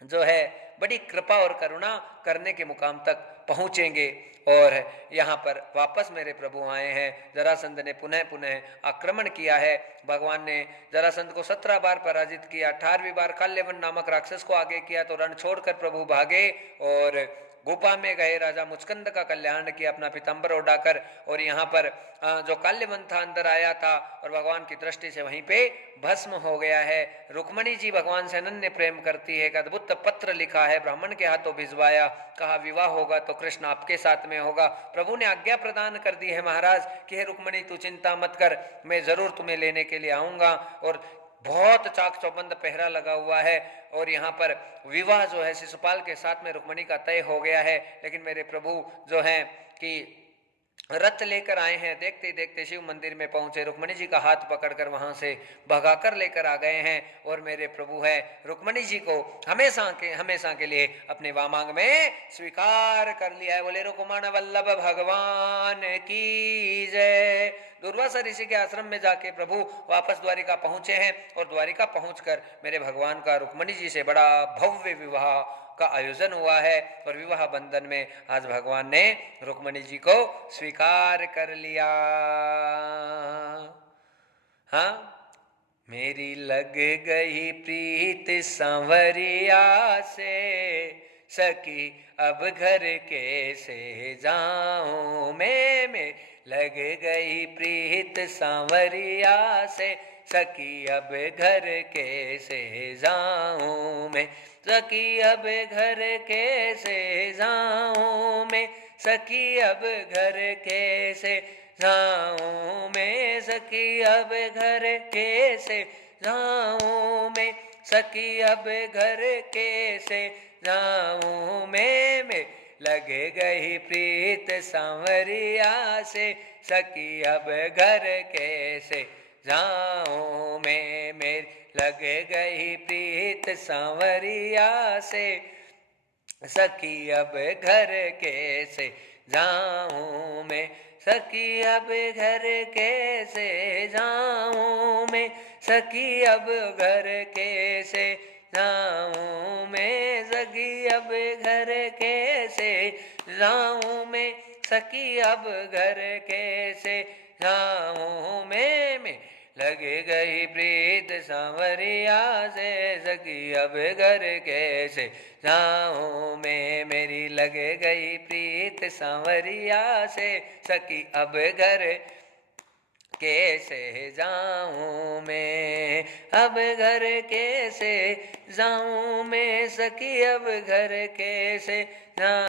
जो है बड़ी कृपा और करुणा करने के मुकाम तक पहुंचेंगे। और यहाँ पर वापस मेरे प्रभु आए हैं। जरासंध ने पुनः आक्रमण किया है। भगवान ने जरासंध को 17 बार पराजित किया। 18वीं बार काल्यवन नामक राक्षस को आगे किया तो रण छोड़कर प्रभु भागे और गुफा में गए। राजा मुचकंद का कल्याण किया अपना पीताम्बर उड़ाकर। और यहाँ पर जो काल्यवन था अंदर आया था और भगवान की दृष्टि से वहीं पे भस्म हो गया है। रुक्मणी जी भगवान से अनन्य प्रेम करती है। एक अद्भुत पत्र लिखा है, ब्राह्मण के हाथों भिजवाया, कहा विवाह होगा तो कृष्ण आपके साथ में होगा। प्रभु ने आज्ञा प्रदान कर दी है महाराज कि हे रुक्मणी तू चिंता मत कर, मैं जरूर तुम्हें लेने के लिए आऊंगा। और बहुत चाक चौबंद पहरा लगा हुआ है। और यहाँ पर विवाह जो है शिशुपाल के साथ में रुक्मणी का तय हो गया है। लेकिन मेरे प्रभु जो हैं कि रथ लेकर आए हैं। देखते देखते शिव मंदिर में पहुंचे, रुक्मणी जी का हाथ पकड़कर वहां से भगाकर लेकर आ गए हैं और मेरे प्रभु है रुक्मणी जी को हमेशा के लिए अपने वामांग में स्वीकार कर लिया है। बोले रुक्मण वल्लभ भगवान की जय। दुर्वासा ऋषि के आश्रम में जाके प्रभु वापस द्वारिका पहुंचे हैं और द्वारिका पहुंचकर मेरे भगवान का रुक्मणी जी से बड़ा भव्य विवाह का आयोजन हुआ है और विवाह बंधन में आज भगवान ने रुक्मणी जी को स्वीकार कर लिया। हाँ, मेरी लग गई प्रीत सांवरिया से, सखी अब घर कैसे जाऊं मैं लग गई प्रीत सांवरिया से, सखी अब घर कैसे जाऊं मैं, सखी अब घर कैसे जाऊं मैं, सखी अब घर कैसे जाऊं मैं, सखी अब घर कैसे जाऊं मैं, सखी अब घर कैसे जाऊं मैं लग गई प्रीत सांवरिया से, सखी अब घर कैसे जाऊं मैं मेरी लग गई प्रीत सांवरिया से, सखी अब घर कैसे जाऊं मैं, सखी अब घर कैसे जाऊं मैं, सखी अब घर कैसे जाऊं मैं, सखी अब घर कैसे जाऊं मैं, सखी अब घर कैसे जाऊं मैं लगे गई प्रीत सांवरिया से, सखी अब घर कैसे जाऊं मैं मेरी लगे गई प्रीत सांवरिया से, सखी अब घर कैसे जाऊं मैं, अब घर कैसे जाऊं मैं, सखी अब घर कैसे जाऊं